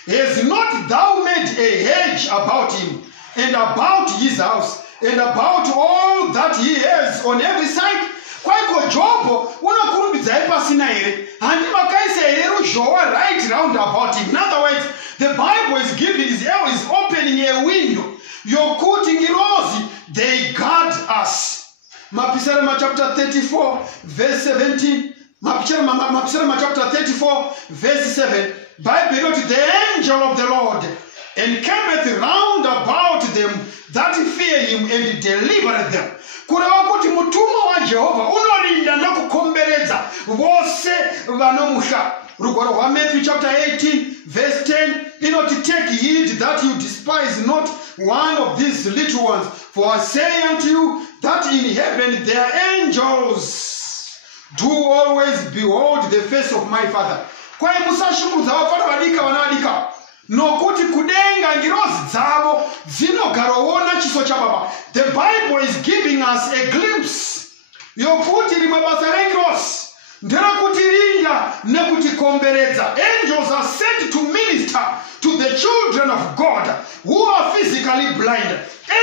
Has not thou made a hedge about him and about his house, and about all that he has on every side. Kwaiko Job unokurumbidza pasina here, handi makaisa here ruzhowa right round about him. In other words, the Bible is giving is opening a window. Yokuti ngirozi, they guard us. Mapisarema chapter 34 verse 17. Mapisarema chapter 34 verse 7. Bible wrote, the angel of the Lord encampeth round about them that fear him and delivereth them. Kureva kuti mutumwa wa Jehova unorinda nokukomberedza vose vanomusha. Rugwaro rwa Matthew chapter 18 verse 10 inoti, take heed that you despise not one of these little ones, for I say unto you that in heaven their angels do always behold the face of my Father. Kwaye musashungudza vafana vadika vana vadika, nokuti kudenga ngirozi dzavo dzinogaraona chiso chababa. The Bible is giving us a glimpse yokuti rimwe basa rengirozi nderakutirinda nekutikomberedza. Angels are sent to minister to the children of God who are physically blind.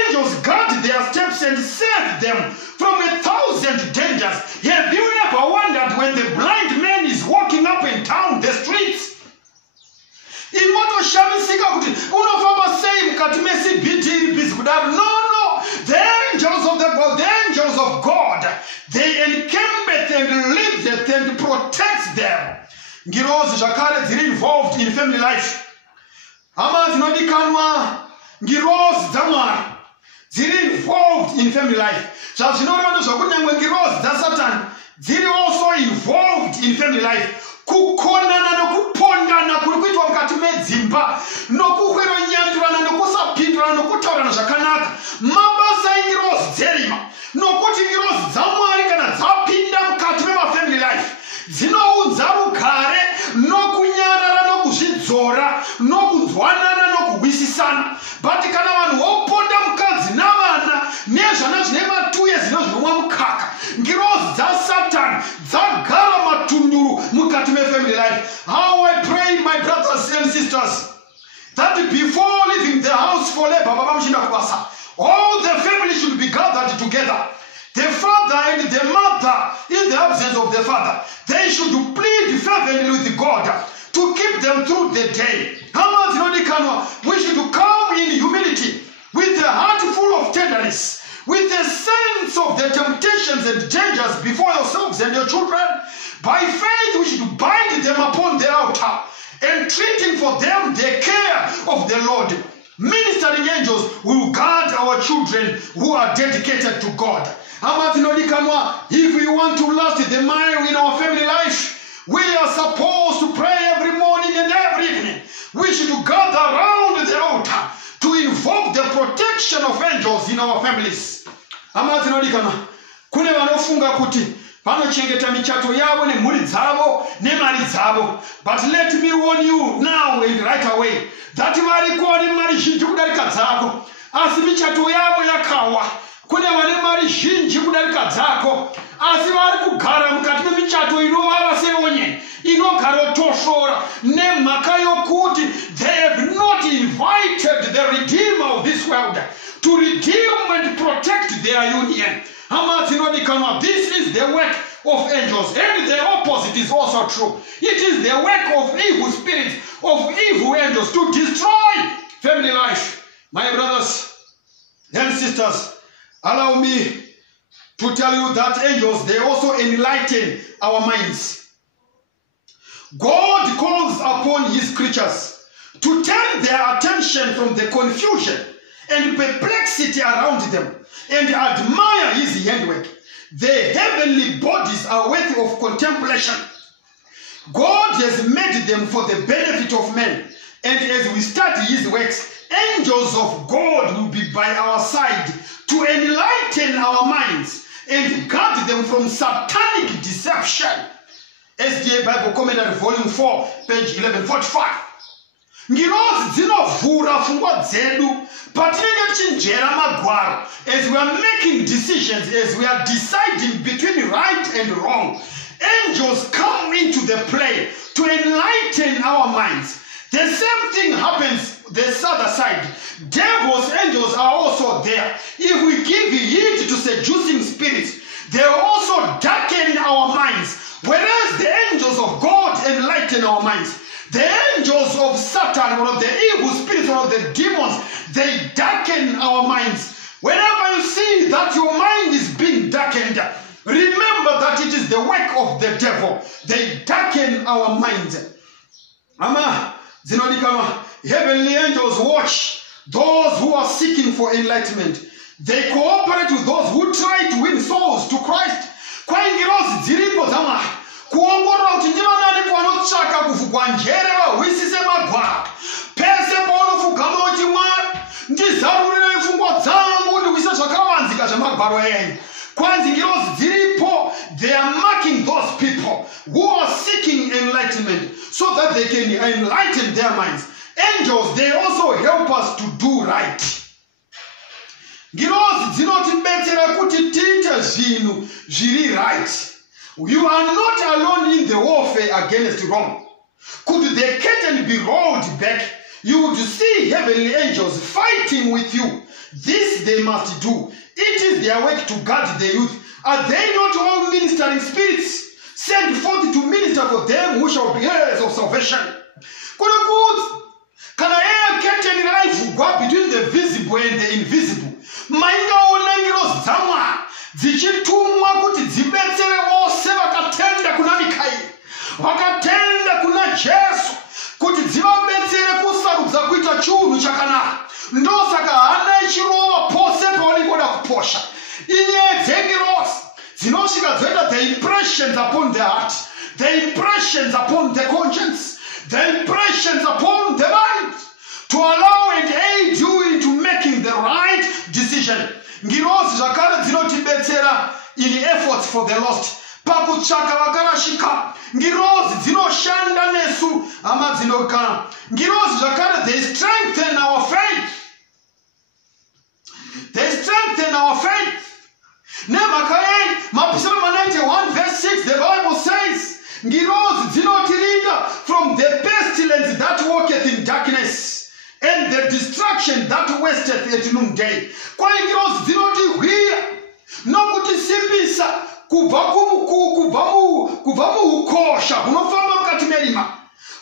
Angels guard their steps and save them from 1,000 dangers. Have you ever wondered when the blind man is walking up and down the streets? Imotoshamisika kuti unofamba sei mukati meCBD iri busy kudaro. No, the angels of the angels of God, they encamp and live them and protect them. Ngirozi zvakare dziri involved in family life. Hama dzinodikanwa ngirozi dzamwari dziri involved in family life. Zvazvinoreva zvakuti nyangwe ngirozi dzaSatani dziri also involved in family life. Kukonana nokupondana kuri kuitwa mukati medzimba, nokuhweronyandurana nokusapindurana nokutaurana zvakanaka, mabasa engirozi dzerima. Nokuti ngirozi dzamwari kana dzapinda mukati memafamily life dzinoudza rugare nokunyarara nokuzvidzora nokunzwanana nokuwisisana. But kana vanhu voponda mukadzi navana nezvana zvine matuye zvinozvinomwa mukaka, ngirozi dzaSatani dzagara matunduru mukati mefamily life. How I pray, my brothers and sisters, that before leaving the house for labor, all the family should be gathered together. The father and the mother, in the absence of the father, they should plead fervently with God to keep them through the day. We should come in humility, with a heart full of tenderness, with a sense of the temptations and dangers before yourselves and your children. By faith, we should bind them upon the altar, entreating for them the care of the Lord. Ministering angels will guard our children who are dedicated to God. If we want to last the mile in our family life, we are supposed to pray every morning and every evening. We should gather around the altar to invoke the protection of angels in our families. Kune vanofunga kuti vanochengeta michato yavo nemhuri dzavo nemari dzavo. But let me warn you now and right away that variko vane mari zhinji kudarika dzako, asi michato yavo yakawa. Kune vane mari zhinji kudarika dzako, asi vari kugara mukati memichato inovava seonye, inogara toshora nemhaka yokuti they have not invited the Redeemer of this world to redeem and protect their union. This is the work of angels, and the opposite is also true. It is the work of evil spirits, of evil angels to destroy family life. My brothers and sisters, allow me to tell you that angels, they also enlighten our minds. God calls upon his creatures to turn their attention from the confusion and perplexity around them and admire his handwork. The heavenly bodies are worthy of contemplation. God has made them for the benefit of men, and as we study his works, angels of God will be by our side to enlighten our minds and guard them from satanic deception. SDA Bible Commentary Volume 4, page 1145. Ngirozi dzinovhura pfungwa dzedu patinenge tichinjera magwaro, as we are making decisions, as we are deciding between right and wrong. Angels come into the play to enlighten our minds. The same thing happens the other side. Devils, angels are also there. If we give heed to seducing spirits, they also darken our minds. Whereas the angels of God enlighten our minds. The angels of Satan or of the evil spirits or of the demons, they darken our minds. Whenever you see that your mind is being darkened, remember that it is the work of the devil. They darken our minds. Heavenly angels watch those who are seeking for enlightenment. They cooperate with those who try to win souls to Christ. Kuongorora kuti ndivanani vanotsvaka kuvhugwa njere vahwisise magwara pese paunofugama uti Mwari ndizarurire pfungwa dzangu ndikuisa zvakavanzika zvemagwaro enyu. Kwanzi ngirozi dziripo, they are marking those people who are seeking enlightenment so that they can enlighten their minds. Angels, they also help us to do right. Ngirozi dzinotibetsera kuti tiite zvinhu zviri right. You are not alone in the warfare against wrong. Could the curtain be rolled back, you would see heavenly angels fighting with you. This they must do. It is their work to guard the youth. Are they not all ministering spirits sent forth to minister for them who shall be heirs of salvation? Can I curtain life between the visible and the invisible? Dzichitumwa kuti dzibetsere vose vakatenda kuna Mikaeri, vakatenda kuna Jesu, kuti dzivabetsere kusarudza kuita chinhu chakanaka. Ndosaka hana ichirova pose paunengoda kuposha. Inyaya dzengirosi dzinosvika dzoita the impressions upon the heart, the impressions upon the conscience, the impressions upon the mind, to allow and aid you into making the right decision. Ngirozi zvakare dzinotibetsera in efforts for the lost. Pakutsvaka vakarashika. Ngirozi dzinoshanda nesu hama dzinogara. Ngirozi zvakare they strengthen our faith. They strengthen our faith. Psalm 91 verse 6, the Bible says, Ngirozi dzinotirinda from the pestilence that walketh in darkness, and the destruction that wasteth at noonday. Kwa ngirozi dzinotihwira nokutisimbisa kubva muukosha hunofamba mukati merima,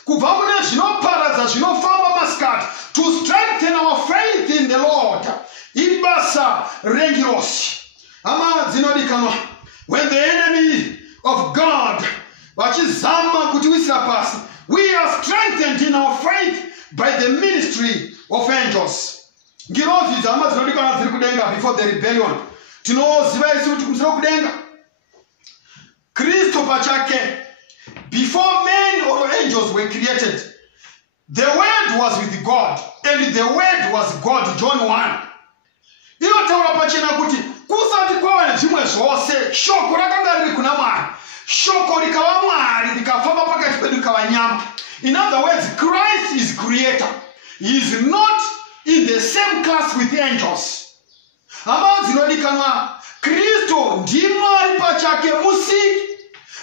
kubva mune zvinoparadza zvinofamba masikati, to strengthen our faith in the Lord. Ibasa rengirosi. Hama dzinodikanwa, when the enemy of God vachizama kutiwisira pasi, we are strengthened in our faith by the ministry of angels. Ngirozi dzama dzinodikanwa dziri kudenga before the rebellion. Tinoziva isi kuti kumusoro kudenga Kristo pachake, before men or angels were created, the word was with God, and the word was God. John 1. Inotaura pachena kuti kusati kwava nezvimwe zvose, shoko rakanga riri kuna Mwari, shoko rikava Mwari rikafamba pakati pedu rikava nyama. In other words, Christ is creator. He is not in the same class with angels. Hama dzinodikanwa, Kristo ndimwari pachake musiki.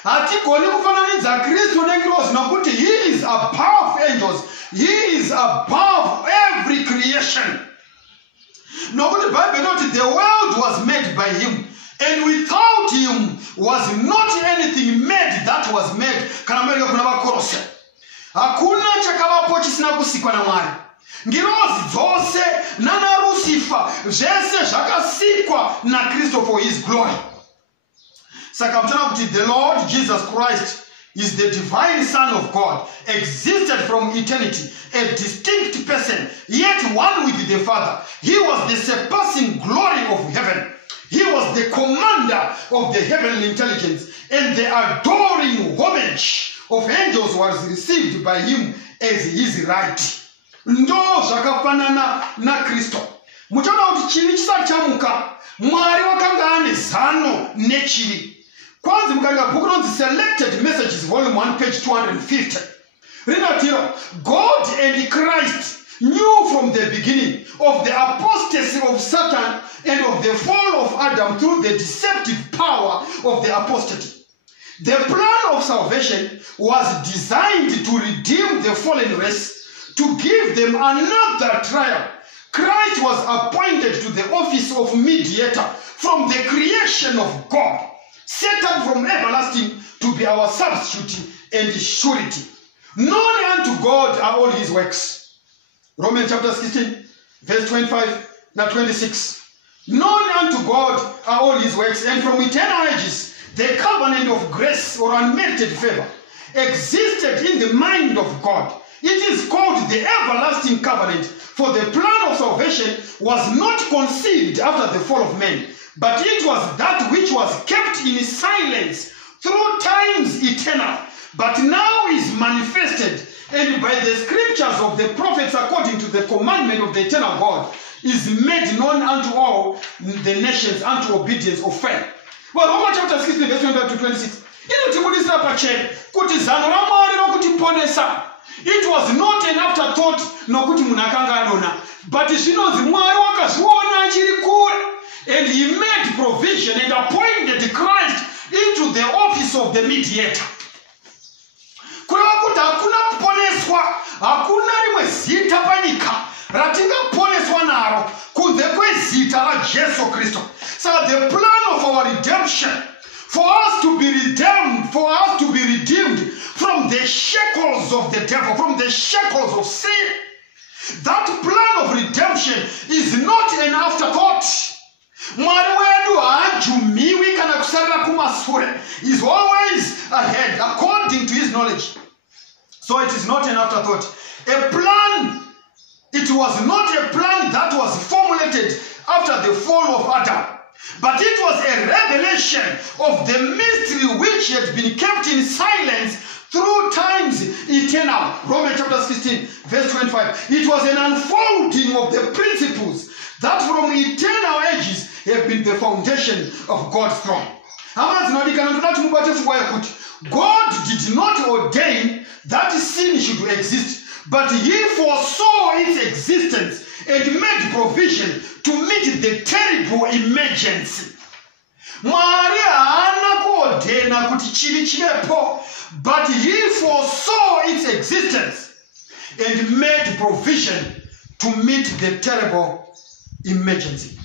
Hatigoni kufananidza Kristo nengirozi nokuti he is above angels. He is above every creation. Nokuti Bible noted the world was made by him, and without him was not anything made that was made. Kana mwereka kuna vakorose, hakuna chakavapo chisina kusikwa na Mwari. Ngirozi dzose nana Lucifer zvese zvakasikwa na Kristo for his glory. Saka mtana kuti the Lord Jesus Christ is the divine Son of God, existed from eternity, a distinct person, yet one with the Father. He was the surpassing glory of heaven. He was the commander of the heavenly intelligence, and the adoring homage of angels was received by him as his right. Ndo zvakafanana na Kristo. Muchaona kuti chivi chisati chamuka, Mwari wakanga ane zano nechivi. Kwanzi mukaringa bhuku ronzi Selected Messages volume 1 page 250. Rinatiro, God and Christ knew from the beginning of the apostasy of Satan and of the fall of Adam through the deceptive power of the apostasy. The plan of salvation was designed to redeem the fallen race to give them another trial. Christ was appointed to the office of mediator from the creation of God, set up from everlasting to be our substitute and surety. Known unto God are all his works. Romans chapter 16, verse 25 and 26. Known unto God are all his works, and from eternal ages the covenant of grace or unmerited favor existed in the mind of God. It is called the everlasting covenant, for the plan of salvation was not conceived after the fall of man, but it was that which was kept in silence through times eternal, but now is manifested, and by the scriptures of the prophets according to the commandment of the eternal God, is made known unto all the nations unto obedience of faith. Well, Romans chapter 16, verse 25 to 26. It was not an afterthought, but and he made provision and appointed Christ into the office of the mediator. So the plan of our redemption, for us to be redeemed from the shackles of the devil, from the shackles of sin. That plan of redemption is not an afterthought. Is always ahead according to his knowledge. So it is not an afterthought. A plan, it was not a plan that was formulated after the fall of Adam, but it was a revelation of the mystery which had been kept in silence through times eternal. Romans chapter 16, verse 25. It was an unfolding of the principles that from eternal ages have been the foundation of God's throne. God did not ordain that sin should exist, but he foresaw its existence and made provision to meet the terrible emergency. But he foresaw its existence and made provision to meet the terrible emergency.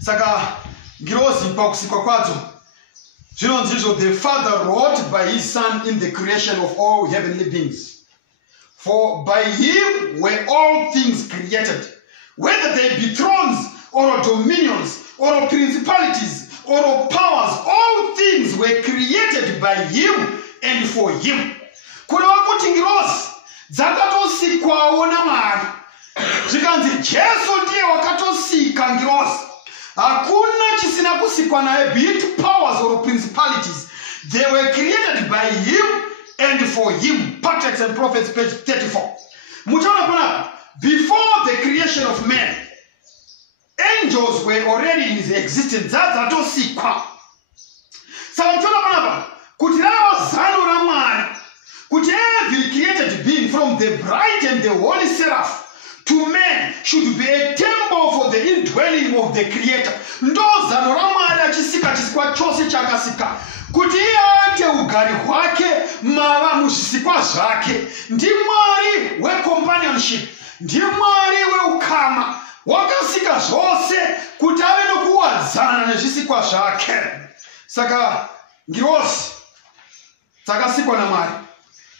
Saka ngirozi pakusikwa kwadzo. The Father wrought by his Son in the creation of all heavenly beings. For by him were all things created, whether they be thrones or dominions or principalities or powers, all things were created by him and for him. Kuti ngirozi dzakatosikwawo naMwari. Zvikanzi Jesu ndiye wakatosika ngirozi. Hakuna chisina kusikwa naye, be it powers or principalities. They were created by him and for him. Patriarchs and Prophets, page 34. Before the creation of man, angels were already in his existence. That's atosikwa. Could every created being, from the bright and the holy seraph to man, should be a temple for the indwelling of the Creator. Ndoza noramwari achisika chisikwa chose chakasika. Kuti ate ugari hwake mava muzvisikwa zvake. Ndi Mwari we companionship. Ndi Mwari we ukama. Wakasika zvose kuti ave nokuwadzana nezvisikwa zvake. Saka ngirozi dzakasikwa naMwari.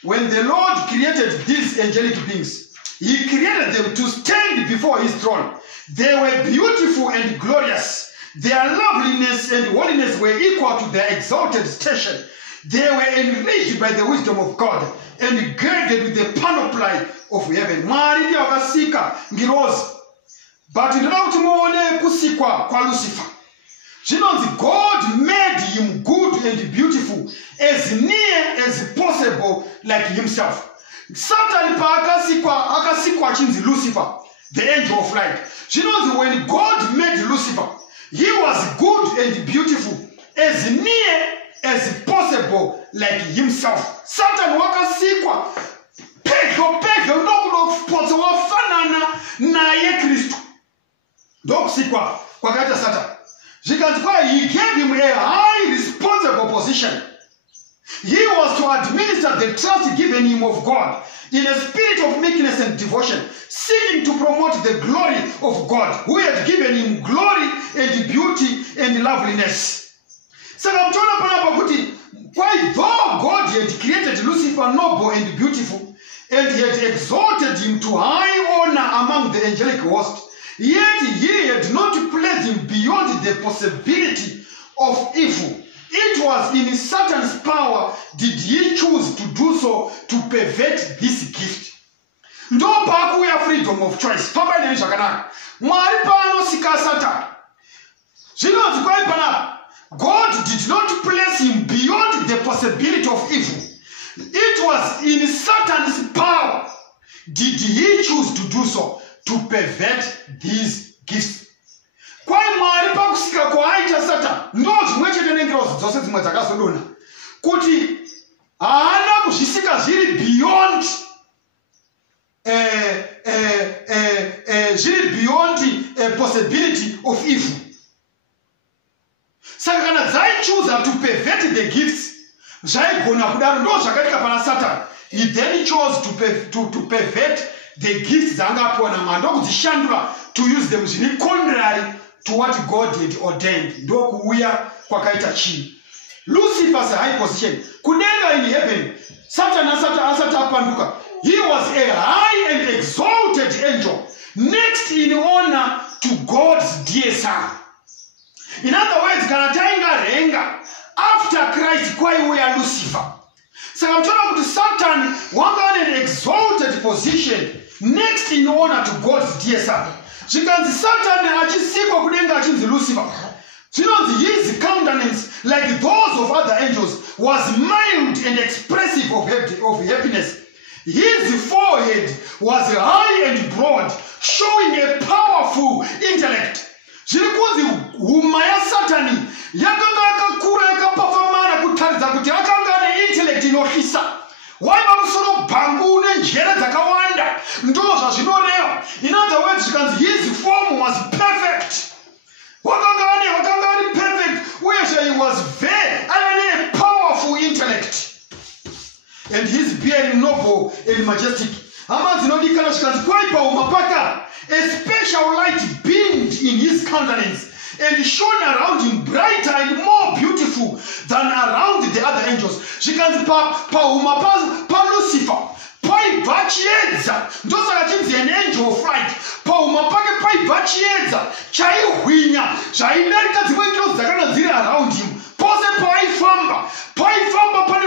When the Lord created these angelic beings, he created them to stand before his throne. They were beautiful and glorious. Their loveliness and holiness were equal to their exalted station. They were enriched by the wisdom of God and girded with the panoply of heaven. Mwari ndiye wakasika ngirozi. But ndoda kuti muone kusikwa kwa Lucifer. God made him good and beautiful, as near as possible like himself. Satan akasikwa chinzi Lucifer, the angel of light. When God made Lucifer, he was good and beautiful, as near as possible like himself. Satan wakasikwa pego ndokulokupoza wafanana naye Kristu. Ndokusikwa kwakaita Satan. He gave him a high responsible position. He was to administer the the trust given him of God, in a spirit of meekness and devotion, seeking to promote the glory of God, who had given him glory and beauty and loveliness. Saka mtona panapa kuti, why though God had created Lucifer noble and beautiful, and he had exalted him to high honor among the angelic host, yet he had not placed him beyond the possibility of evil. It was in Satan's power did he choose to do so, to pervert this gift. Ndo pakuya freedom of choice. Papa ni shakanaka. Mwari pano sika Satan. Zvinonzi kwai pana, God did not place him beyond the possibility of evil. It was in Satan's power did he choose to do so, to pervert these gifts. Kwai Mwari pakusika kwaita Satan, ndo zvimwe chete nengirozi dzose dzimwe dzakazodona, kuti haana kuzvisika zviri beyond a possibility of evil. Saka kana dzaichoose to pervert the gifts, zvaigona kudaro, ndo zvakaita pana Satan. He then chose to pervert the gifts dzaangapiwa naMwari, ndokudzishandura to use them zviri contrary to what God had ordained. Ndo kuuya kwakaita chinhu. Lucifer's high position, kudenga in heaven, Satan asati apanduka, he was a high and exalted angel, next in honor to God's dear son. In other words, kana tainga renga, after Christ kwaiuya Lucifer. Saka mtona kuti Satan wanga in an exalted position, next in honor to God's dear son. Zvikanzi Satan achisikwa kudenga achinzi Lucifer, zvinonzi his countenance, like those of other angels, was mild and expressive of happiness. His forehead was high and broad, showing a powerful intellect. Zvirikunzi huma yaSatani yakanga yakakura yakapafamana kutaridza kuti akanga ane intellect inotyisa. Waiva musoro bhangu nenjere dzakawanda, ndo zvazvinoreva. In other words, zvikanzi his form was perfect. Wakanga ane perfect, where he was very a powerful intellect. And his bearing noble and majestic. Hama dzinodikana zvikanzi kwaipa umapaka, a special light beamed in his countenance and shone around him brighter and more beautiful than around the other angels. Zvikanzi pauma pa Lucifer paibva chiedza, ndosaka chinzi an angel of light. Pauma pake paibva chiedza chaihwinya zvaidarika dzimwe ngirozi dzakanga dziri around him. Pose paifamba pane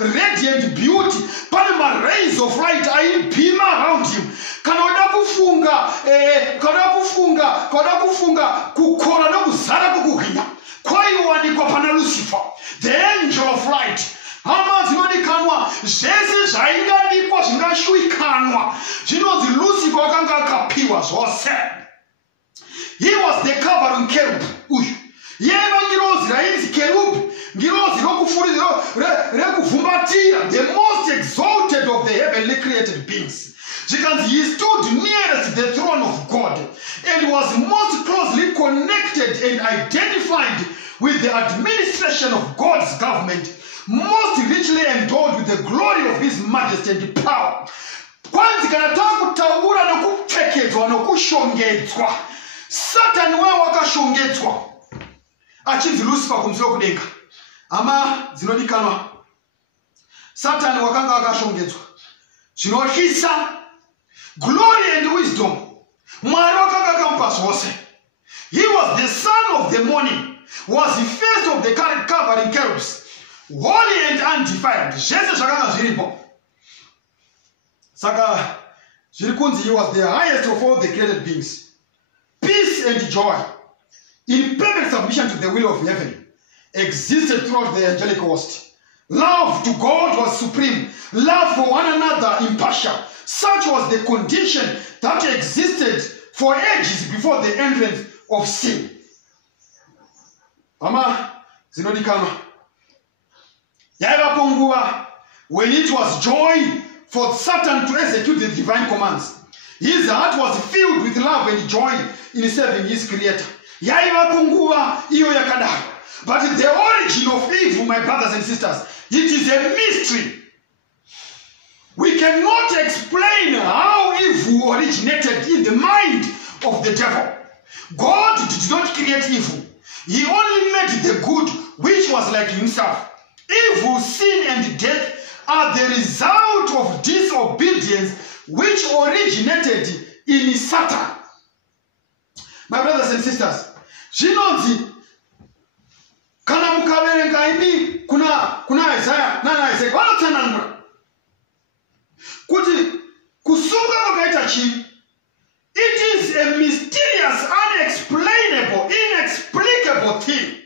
radiant beauty, pane rays of light aibhima around him. Kana uda kufunga kukora nokuzara kukuhwinya kwaiwanikwa pana Lucifer, the angel of light. Hama dzinodikanwa zvese zvaingadikwa zvingashuikanwa, zvinonzi Lucifer wakanga akapiwa zvose. He was the covering cherub. Uyu yeva ngirozi rainzi cherub, ngirozi rekuvhumbatira, the most exalted of the heavenly created beings. Because he stood nearest the throne of God and was most closely connected and identified with the administration of God's government, most richly endowed with the glory of his majesty and power. Kwanzi kana takutaura nokupfekedzwa nokushongedzwa, Satan wewe wakashongedzwa achinzi Lucifer kumsoro kudenga. Ama dzinodikanwa, Satan wakanga akashongedzwa zvinotyisa, glory and wisdom. Mwari wakanga akamupa zvose. He was the son of the morning, was the first of the covering cherubs, holy and undefiled. Zvese zvakanga zviripo. Saka zvirikunzi he was the highest of all the created beings. Peace and joy, in perfect submission to the will of heaven, existed throughout the angelic host. Love to God was supreme. Love for one another impartial. Such was the condition that existed for ages before the entrance of sin. Mama zinodikanwa, yaivapo nguva when it was joy for Satan to execute the divine commands. His heart was filled with love and joy in serving his creator. Yaivapo nguva iyo yakadaro But the origin of evil, my brothers and sisters, it is a mystery. We cannot explain how evil originated in the mind of the devil. God did not create evil. He only made the good, which was like himself. Evil, sin, and death are the result of disobedience, which originated in Satan. My brothers and sisters, zvinonzi kana mukaverenga imi kuna Isaiah nana Isaiah vanotsanangura kuti kusunga kwakaita chinhu. It is a mysterious, unexplainable, inexplicable thing.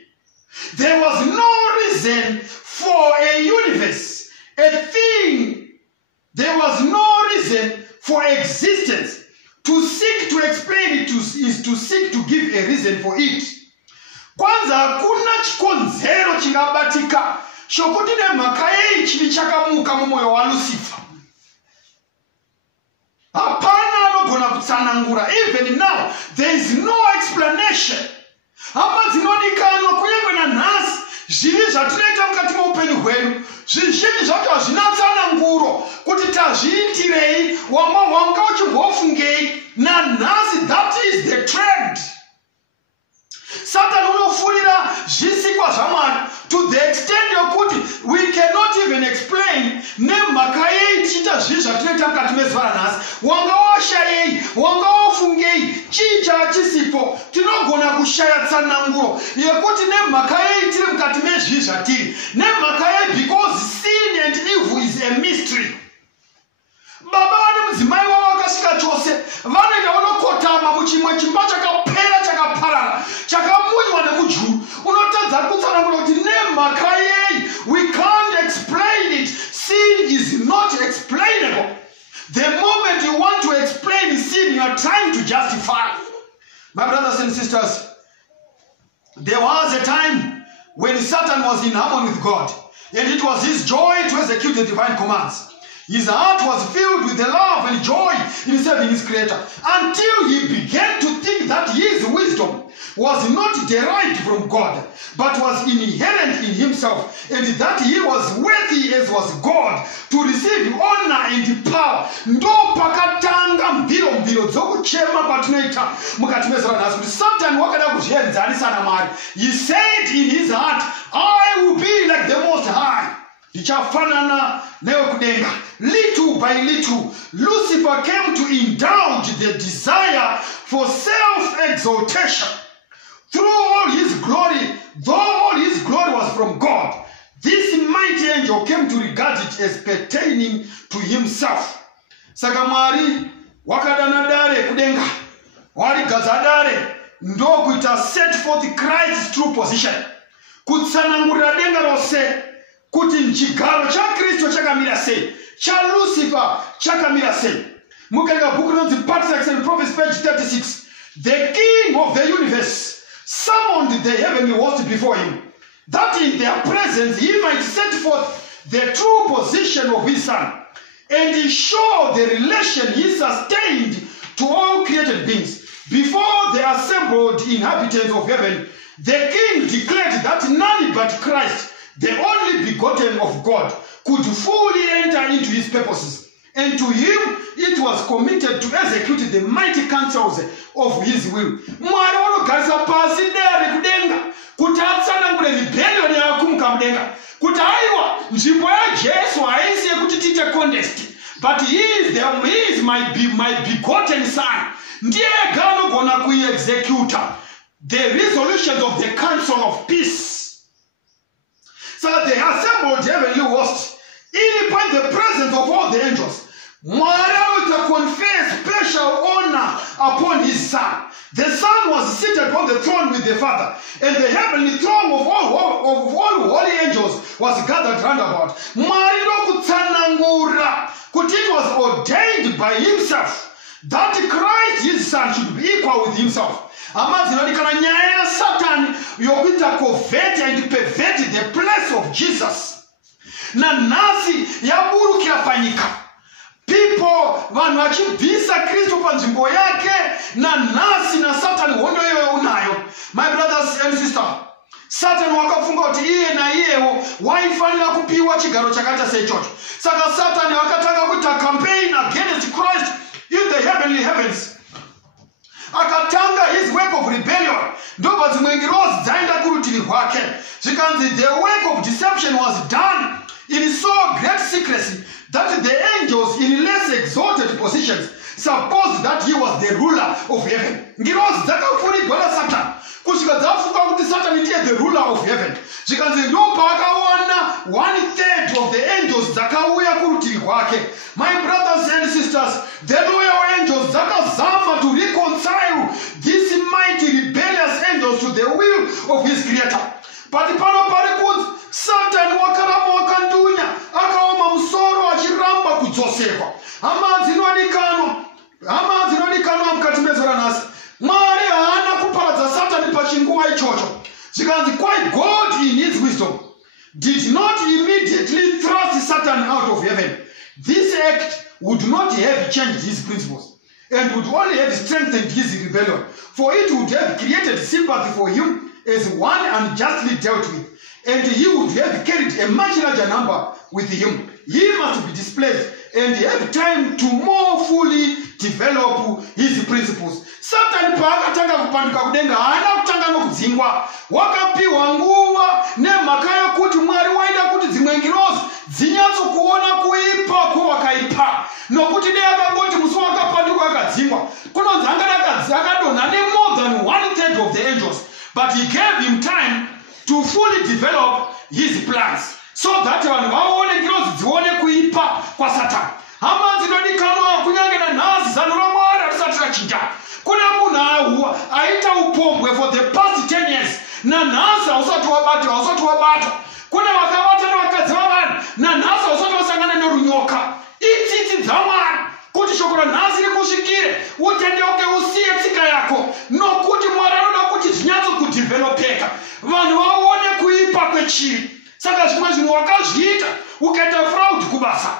There was no reason for a universe, a thing. There was no reason for existence. To seek to explain it is to seek to give a reason for it. Kwanza hakuna chikonzero chingabatika shokuti nemhaka yei chivi chakamuka mumwoyo waLucifer. Hapana anogona kutsanangura. Even now there is no explanation. Hama dzinodikanwa kunyangwe nanhasi zvivi zvatinoita mukati meupenyu hwedu zvizhinji zvacho hazvina tsananguro kuti tazviitirei, wanga uchimbofungei nanhasi. That is the trend. Satan unofurira zvisikwa zvaMwari to the extent yokuti we cannot even explain nemhaka yei tichiita zvivi zvatinoita mukati mezuva ranhasi. Wanga washayei, wanga wafungei, chii chachisipo. Tinogona kushaya tsananguro yekuti nemhaka yei tiri mukati mezvivi zvatiri. Nemhaka yei because sin and evil is a mystery. Baba vane mudzimai wavo vakasvika chose vanoita vanokotama muchimwe chimba chakapera chakaparara chakamunywa nemujuru. Unotadza kutsanangura kuti nemhaka yei we can't explain it. Sin is not explainable. The moment you want to explain sin, you are trying to justify. My brothers and sisters, there was a time when Satan was in harmony with God, and it was his joy to execute the divine commands. His heart was filled with the love and joy in serving his Creator, until he began to think that his wisdom was not derived from God, but was inherent in himself, and that he was worthy as was God to receive honor and power. Ndo pakatanga mbiro dzokuchema patinoita mukati mezuva ranhasi kuti Satan wakada kuzvienzanisa naMwari. He said in his heart, I will be like the Most High. Ndichafanana newekudenga. Little by little, Lucifer came to indulge the desire for self-exaltation. Through all his glory, though all his glory was from God, this mighty angel came to regard it as pertaining to himself. Saka Mwari wakadana dare kudenga, warigadza dare ndokuita set forth Christ's true position. Kutsanangurira denga rose kuti chigaro cha Kristo chakamira sei, cha Lucifer chakamira sei. Mukarenga bhuku rinonzi Patriarchs and Prophets, page 36. The King of the universe summoned the heavenly host before him, that in their presence he might set forth the true position of his Son, and he showed the relation he sustained to all created beings. Before the assembled inhabitants of heaven, the King declared that none but Christ, the only begotten of God, could fully enter into his purposes. And to him it was committed to execute the mighty counsels of his will. Mwari wanogarisa pasi dare kudenga kuti atsanangure mibhedho yakumuka mudenga kuti aiwa nzvimbo yaJesu haisi yekuti tiite contest, but he is my begotten Son. Ndiye ega anogona kuexecuta the resolutions of the council of peace. So they assembled heavenly hosts in the presence of all the angels. Mwari to confer special honor upon his Son. The Son was seated on the throne with the Father, and the heavenly throne of all holy angels was gathered round about. Mwari ndokutsanangura kuti it was ordained by himself that Christ his Son should be equal with himself. Amazinonikana nyaya ya Satan yokuita covet and pervert the place of Jesus. Na nasi yaburukira panyika. People vanhu vachibvisa Kristu panzvimbo yake na nasi na Satan hondo iyoyo unayo. My brothers and sisters, Satani wakafunga kuti iye na iyewo waifanira kupiwa chigaro chakaita seichocho. Saka Satani wakatanga kuita campaign against Christ in the heavenly heavens. Akatanga his work of rebellion. Ndoba dzimwe ngirozi dzaenda kurutivi rwake. Zvikanzi the work of deception was done in so great secrecy that the angels in less exalted positions supposed that he was the ruler of heaven. Ngirozi dzakafunikwa naSatani kusvika dzafunga kuti Satani ndiye the ruler of heaven. Zvikanzi ndo paakaona 1/3 of the angels dzakauya kurutivi rwake. My brothers and sisters, the loyal angels dzakazama to reconcile these mighty rebellious angels to the will of his creator. But pano pari kunzi Satani wakaramba wakandunya akaoma musoro achiramba kudzoserwa. Hama dzinodikanwa mukati mezora nhasi. Mwari haana kuparadza Satani pachinguva ichocho. Zvikanzi quite God in his wisdom did not immediately thrust Satan out of heaven. This act would not have changed his principles and would only have strengthened his rebellion, for it would have created sympathy for him as one unjustly dealt with, and he would have carried a much larger number with him. He must be displaced and have time to more fully develop his principles. Satan paakatanga kupanduka kudenga haana kutanga nokudzingwa. Wakapiwa nguva nemhaka yokuti Mwari waida kuti dzimwe ngirozi dzinyatsokuona kuipa kwawakaipa. Nokuti dei akangoti musi wakapanduka akadzingwa, kunonzi akadonha ne more than 1/3 of the angels. But he gave him time to fully develop his plans, so that vanhu vaone ngirozi dzione kuipa kwa Satani. Hama dzinodikanwa kunyange nanhasi zano raMwari harisati rachinja. Kuna munhu aita upombwe for the past 10 years. Nanhasi hausati wabata. Kuna vakavata nevakadzi vavanhu. Nanhasi hausati wasangana nerunyoka. Itsitsi dzaMwari kuti shoko ranhasi rikusvikire utendeuke usiye tsika yako. Nokuti Mwari anoda kuti zvinyatso kudhivhelopeka. Vanhu vaone kuipa kwechiri. Saka zvimwe zvinhu wakazviita ukaita fraud kubasa,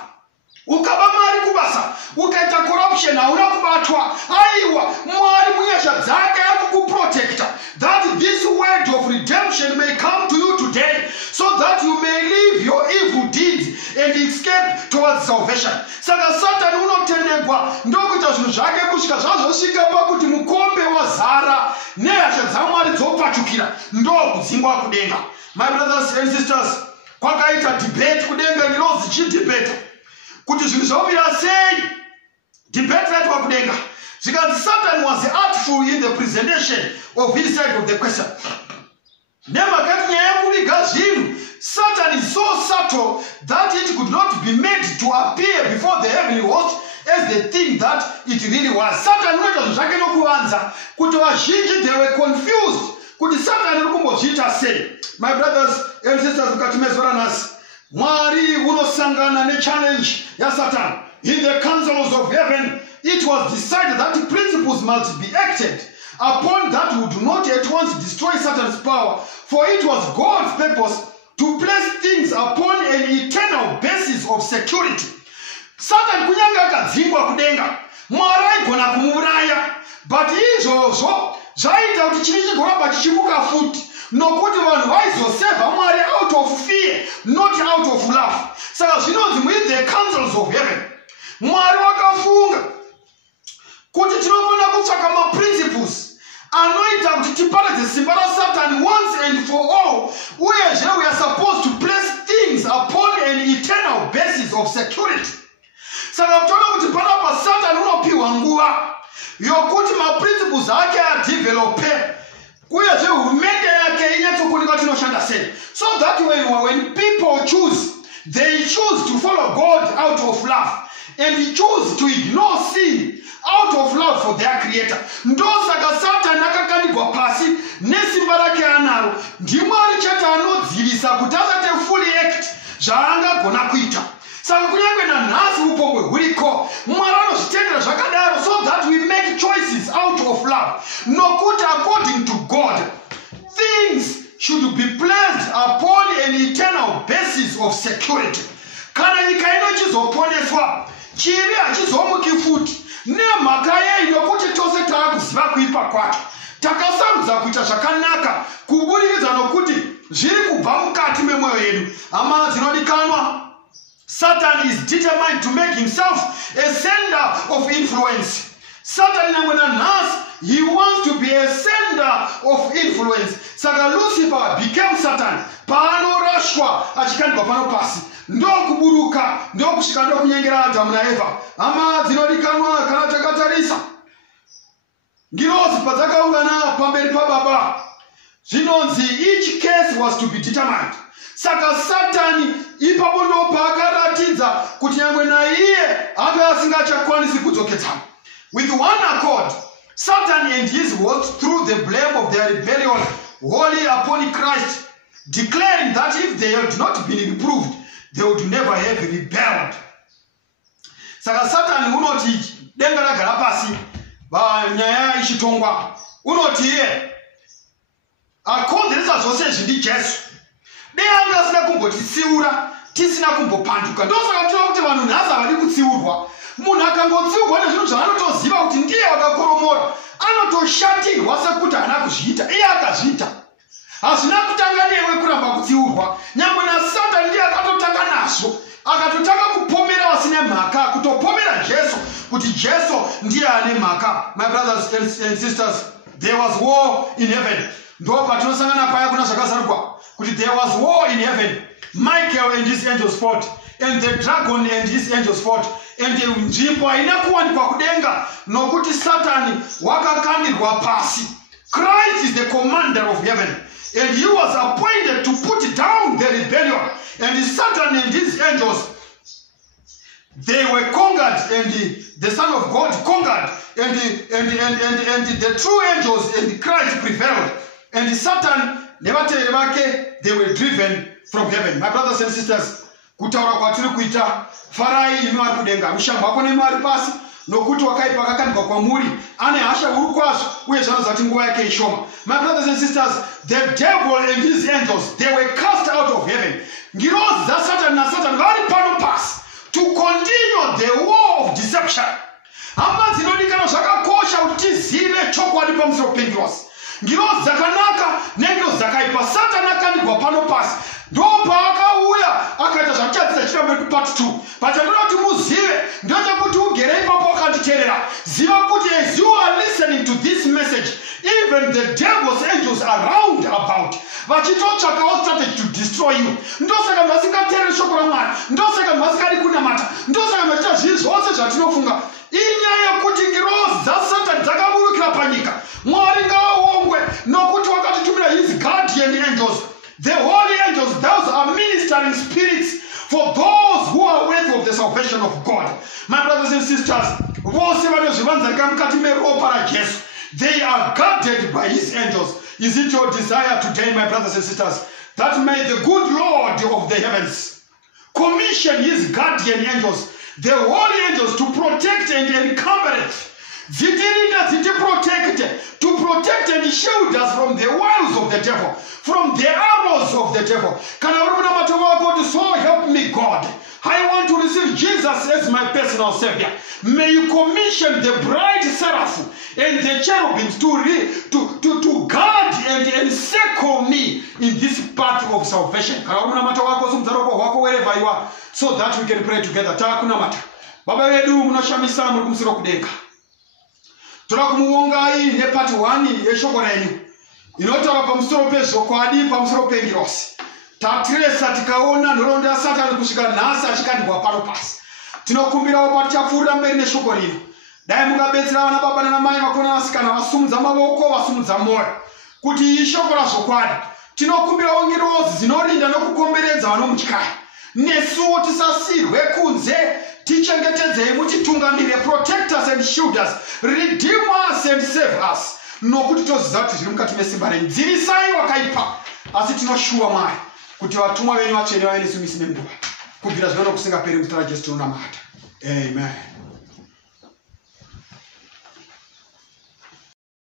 ukaba mari kubasa, ukaita corruption hauna kubatwa. Aiwa, Mwari munyasha dzake akukuprotecta, that this word of redemption may come to you today, so that you may leave your evil deeds and escape towards salvation. Saka Satani unotendegwa ndokuita zvinhu zvake kusvika zvazvosvika pakuti mukombe wazara nehasha dzaMwari dzopfachukira, ndokudzingwa kudenga. My brothers and sisters, kwakaita debate kudenga, ngirozi chidebate kuti zvinhu zvomira sei. Debate yaitwa kudenga. Zvikanzi Satan was artful in the presentation of his side of the question. Nemhaka yekuti nyaya yekuviga zvinhu, Satan is so subtle that it could not be made to appear before the heavenly host as the thing that it really was. Satan unoita zvinhu zvake nokuvanza kuti vazhinji they were confused kuti Satan uri kumbozviita sei. My brothers and sisters, mukati mezora nhasi, Mwari unosangana nechallenge yaSatan. In the councils of heaven, it was decided that principles must be acted upon that would not at once destroy Satan's power, for it was God's purpose to place things upon an eternal basis of security. Satan kunyange akadzingwa kudenga, Mwari aigona kumuuraya, but izvozvo zvaita kuti chiri chigoramba chichimuka futi, nokuti vanhu vaizoseva Mwari out of fear, not out of love. Saka zvinonzi in the councils of heaven, Mwari wakafunga kuti tinofanira kutsvaka maprinciples anoita kuti tiparadze simba raSatani once and for all, uyezve we are supposed to place things upon an eternal basis of security. Saka kutaura kuti panapa Satani unopiwa nguva yokuti maprinciples ake adevelope, uyezve hurumende yake inyatsokuoneka kuti inoshanda sei, so that when people choose, they choose to follow God out of love and choose to ignore sin out of love for their creator. Ndosaka Satan akakanigwa pasi nesimba rake anaro. Ndimwari chete anodzivisa kuti asati fully act zvaangagona kuita. Saka kunyange nanhasi upombwe huriko, Mwari anozvitendera zvakadaro so that we make choices out of love, nokuti according to God things should be placed upon an eternal basis of security. Kana nyika ino chizoponeswa, chivi hachizomuki futi, nemhaka yei yokuti tose taakuziva kuipa kwacho. takasarudza kuita zvakanaka kuburikidza nokuti zviri kubva mukati memwoyo yedu. Hama dzinodikanwa, Satan is determined to make himself a sender of influence. Satan he wants to be a sender of influence. Saka Lucifer became Satan. Paanorashwa achikandwa pano pasi. Ndokuburuka, ndokusvika ndokunyengera Adamu naEva. Hama dzinodikanwa kana takatarisa, ngirozi padzakaungana pamberi paBaba, zvinonzi each case was to be determined. Saka Satani ipapo ndo paakaratidza kuti nyangwe naiye anga asingachakwanisi kudzokedzana. With one accord, Satan and his works threw the blame of their rebellion wholly upon Christ, declaring that if they had not been reproved, they would never have rebelled. Saka Satan unoti denga ragara pasi nyaya ichitongwa, unoti iye akonzeresa zvose zvindi Jesu. Deanga asina kumbotitsiura, tisina kumbopanduka. Ndosaka tinoona kuti vanhu nhasi havadi kutsiurwa. Munhu akangotsiurwa nezvinhu zvaanotoziva kuti ndiye wakakoromora, anotoshatirwa sekuti haana kuzviita, iye akazviita. Hazvina kutanga newe kuramba kutsiurwa. Nyangwe naSatani ndiye akatotanga nazvo, akatotanga kupomera vasina mhaka, kutopomera Jesu kuti Jesu ndiye ane mhaka. My brothers and sisters, there was war in heaven. Ndo patinosangana paya kuna zvakazarurwa kuti there was war in heaven. Michael and his angels fought, and the dragon and his angels fought, and nzvimbo haina kuwanikwa kudenga nokuti Satani wakakandirwa pasi. Christ is the commander of heaven, and he was appointed to put down the rebellion. And Satan and his angels, they were conquered, and the Son of God conquered, and the true angels and Christ prevailed. And Satan, they were driven from heaven. My brothers and sisters, kutaura kwatiri kuita farai imi ari kudenga, mushambo wako nemi ari pasi, nokuti wakaipa akakandwa kwamuri, ane hasha huru kwazvo uye zvanoziva kuti nguva yake ishoma. My brothers and sisters, the devil and his angels, they were cast out of heaven. Ngirozi dzaSatani naSatani vari pano pasi to continue the war of deception. Hama dzinodikanwa zvakakosha kuti tizive chokwadi pamusoro pengirozi. Ngirozi dzakanaka nengirozi dzakaipa. Satani akandirwa pano pasi, ndo paakauya akaita zvamuchadzisa chirambwe part 2. Pachandoda kuti muzive ndechekuti ugere ipapo wakanditeerera, ziva kuti as you are listening to this message, even the devil's angels are round about, vachitotsvakawo strategy to destroy you. Ndosaka vasingateereri shoko raMwari, ndosaka vasingadi kunamata, ndosaka vachiita zvinhu zvose zvatinofunga. Inyaya yekuti ngirozi dzaSatani dzakaburukira panyika. Mwari ngaaongwe nokuti wakatitumira his guardian angels. The holy angels, those are ministering spirits for those who are worthy of the salvation of God. My brothers and sisters, they are guarded by his angels. Is it your desire today, my brothers and sisters, that may the good Lord of the heavens commission his guardian angels, the holy angels, to protect and encumber it, to protect and shield us from the wiles of the devil, from the arrows of the devil. So help me God, I want to receive Jesus as my personal Savior. May you commission the bright seraph and the cherubims to guard and encircle me in this path of salvation. Wherever you are, so that we can pray together. Baba wedu munoshamisa muri kumusiro kudenga. Turakumuvongai nepati 1 yeshoko renyu inotaura pamusoro pezvokwadi, pamusoro pengirozi. Tatiresa tikaona nhoroondo yaSatani kusvika nhasi achikandwa pano pasi. Tinokumbirawo patichapfuurira mberi neshoko rino, dai mungabetsera vana baba nanamai, vakona vasikana, vasumudza mavoko, vasumudza mwoyo, kuti ishoko razvokwadi. Tinokumbirawo ngirozi dzinorinda nokukomberedza vanomutyai. Nesuwo tisasirwe kunze, tichengetedzei, mutitungamirire, protect us and shield us, redeem us and save us. Nokuti toziva kuti zviri mukati mesimba renyu. Dzivisai wakaipa, asi tinoshuva Mwari kuti vatumwa venyu vatsvene vave nesu misi nenguva, kubvira zvino nokusingaperi. Muzita raJesu tinonamata. Amen.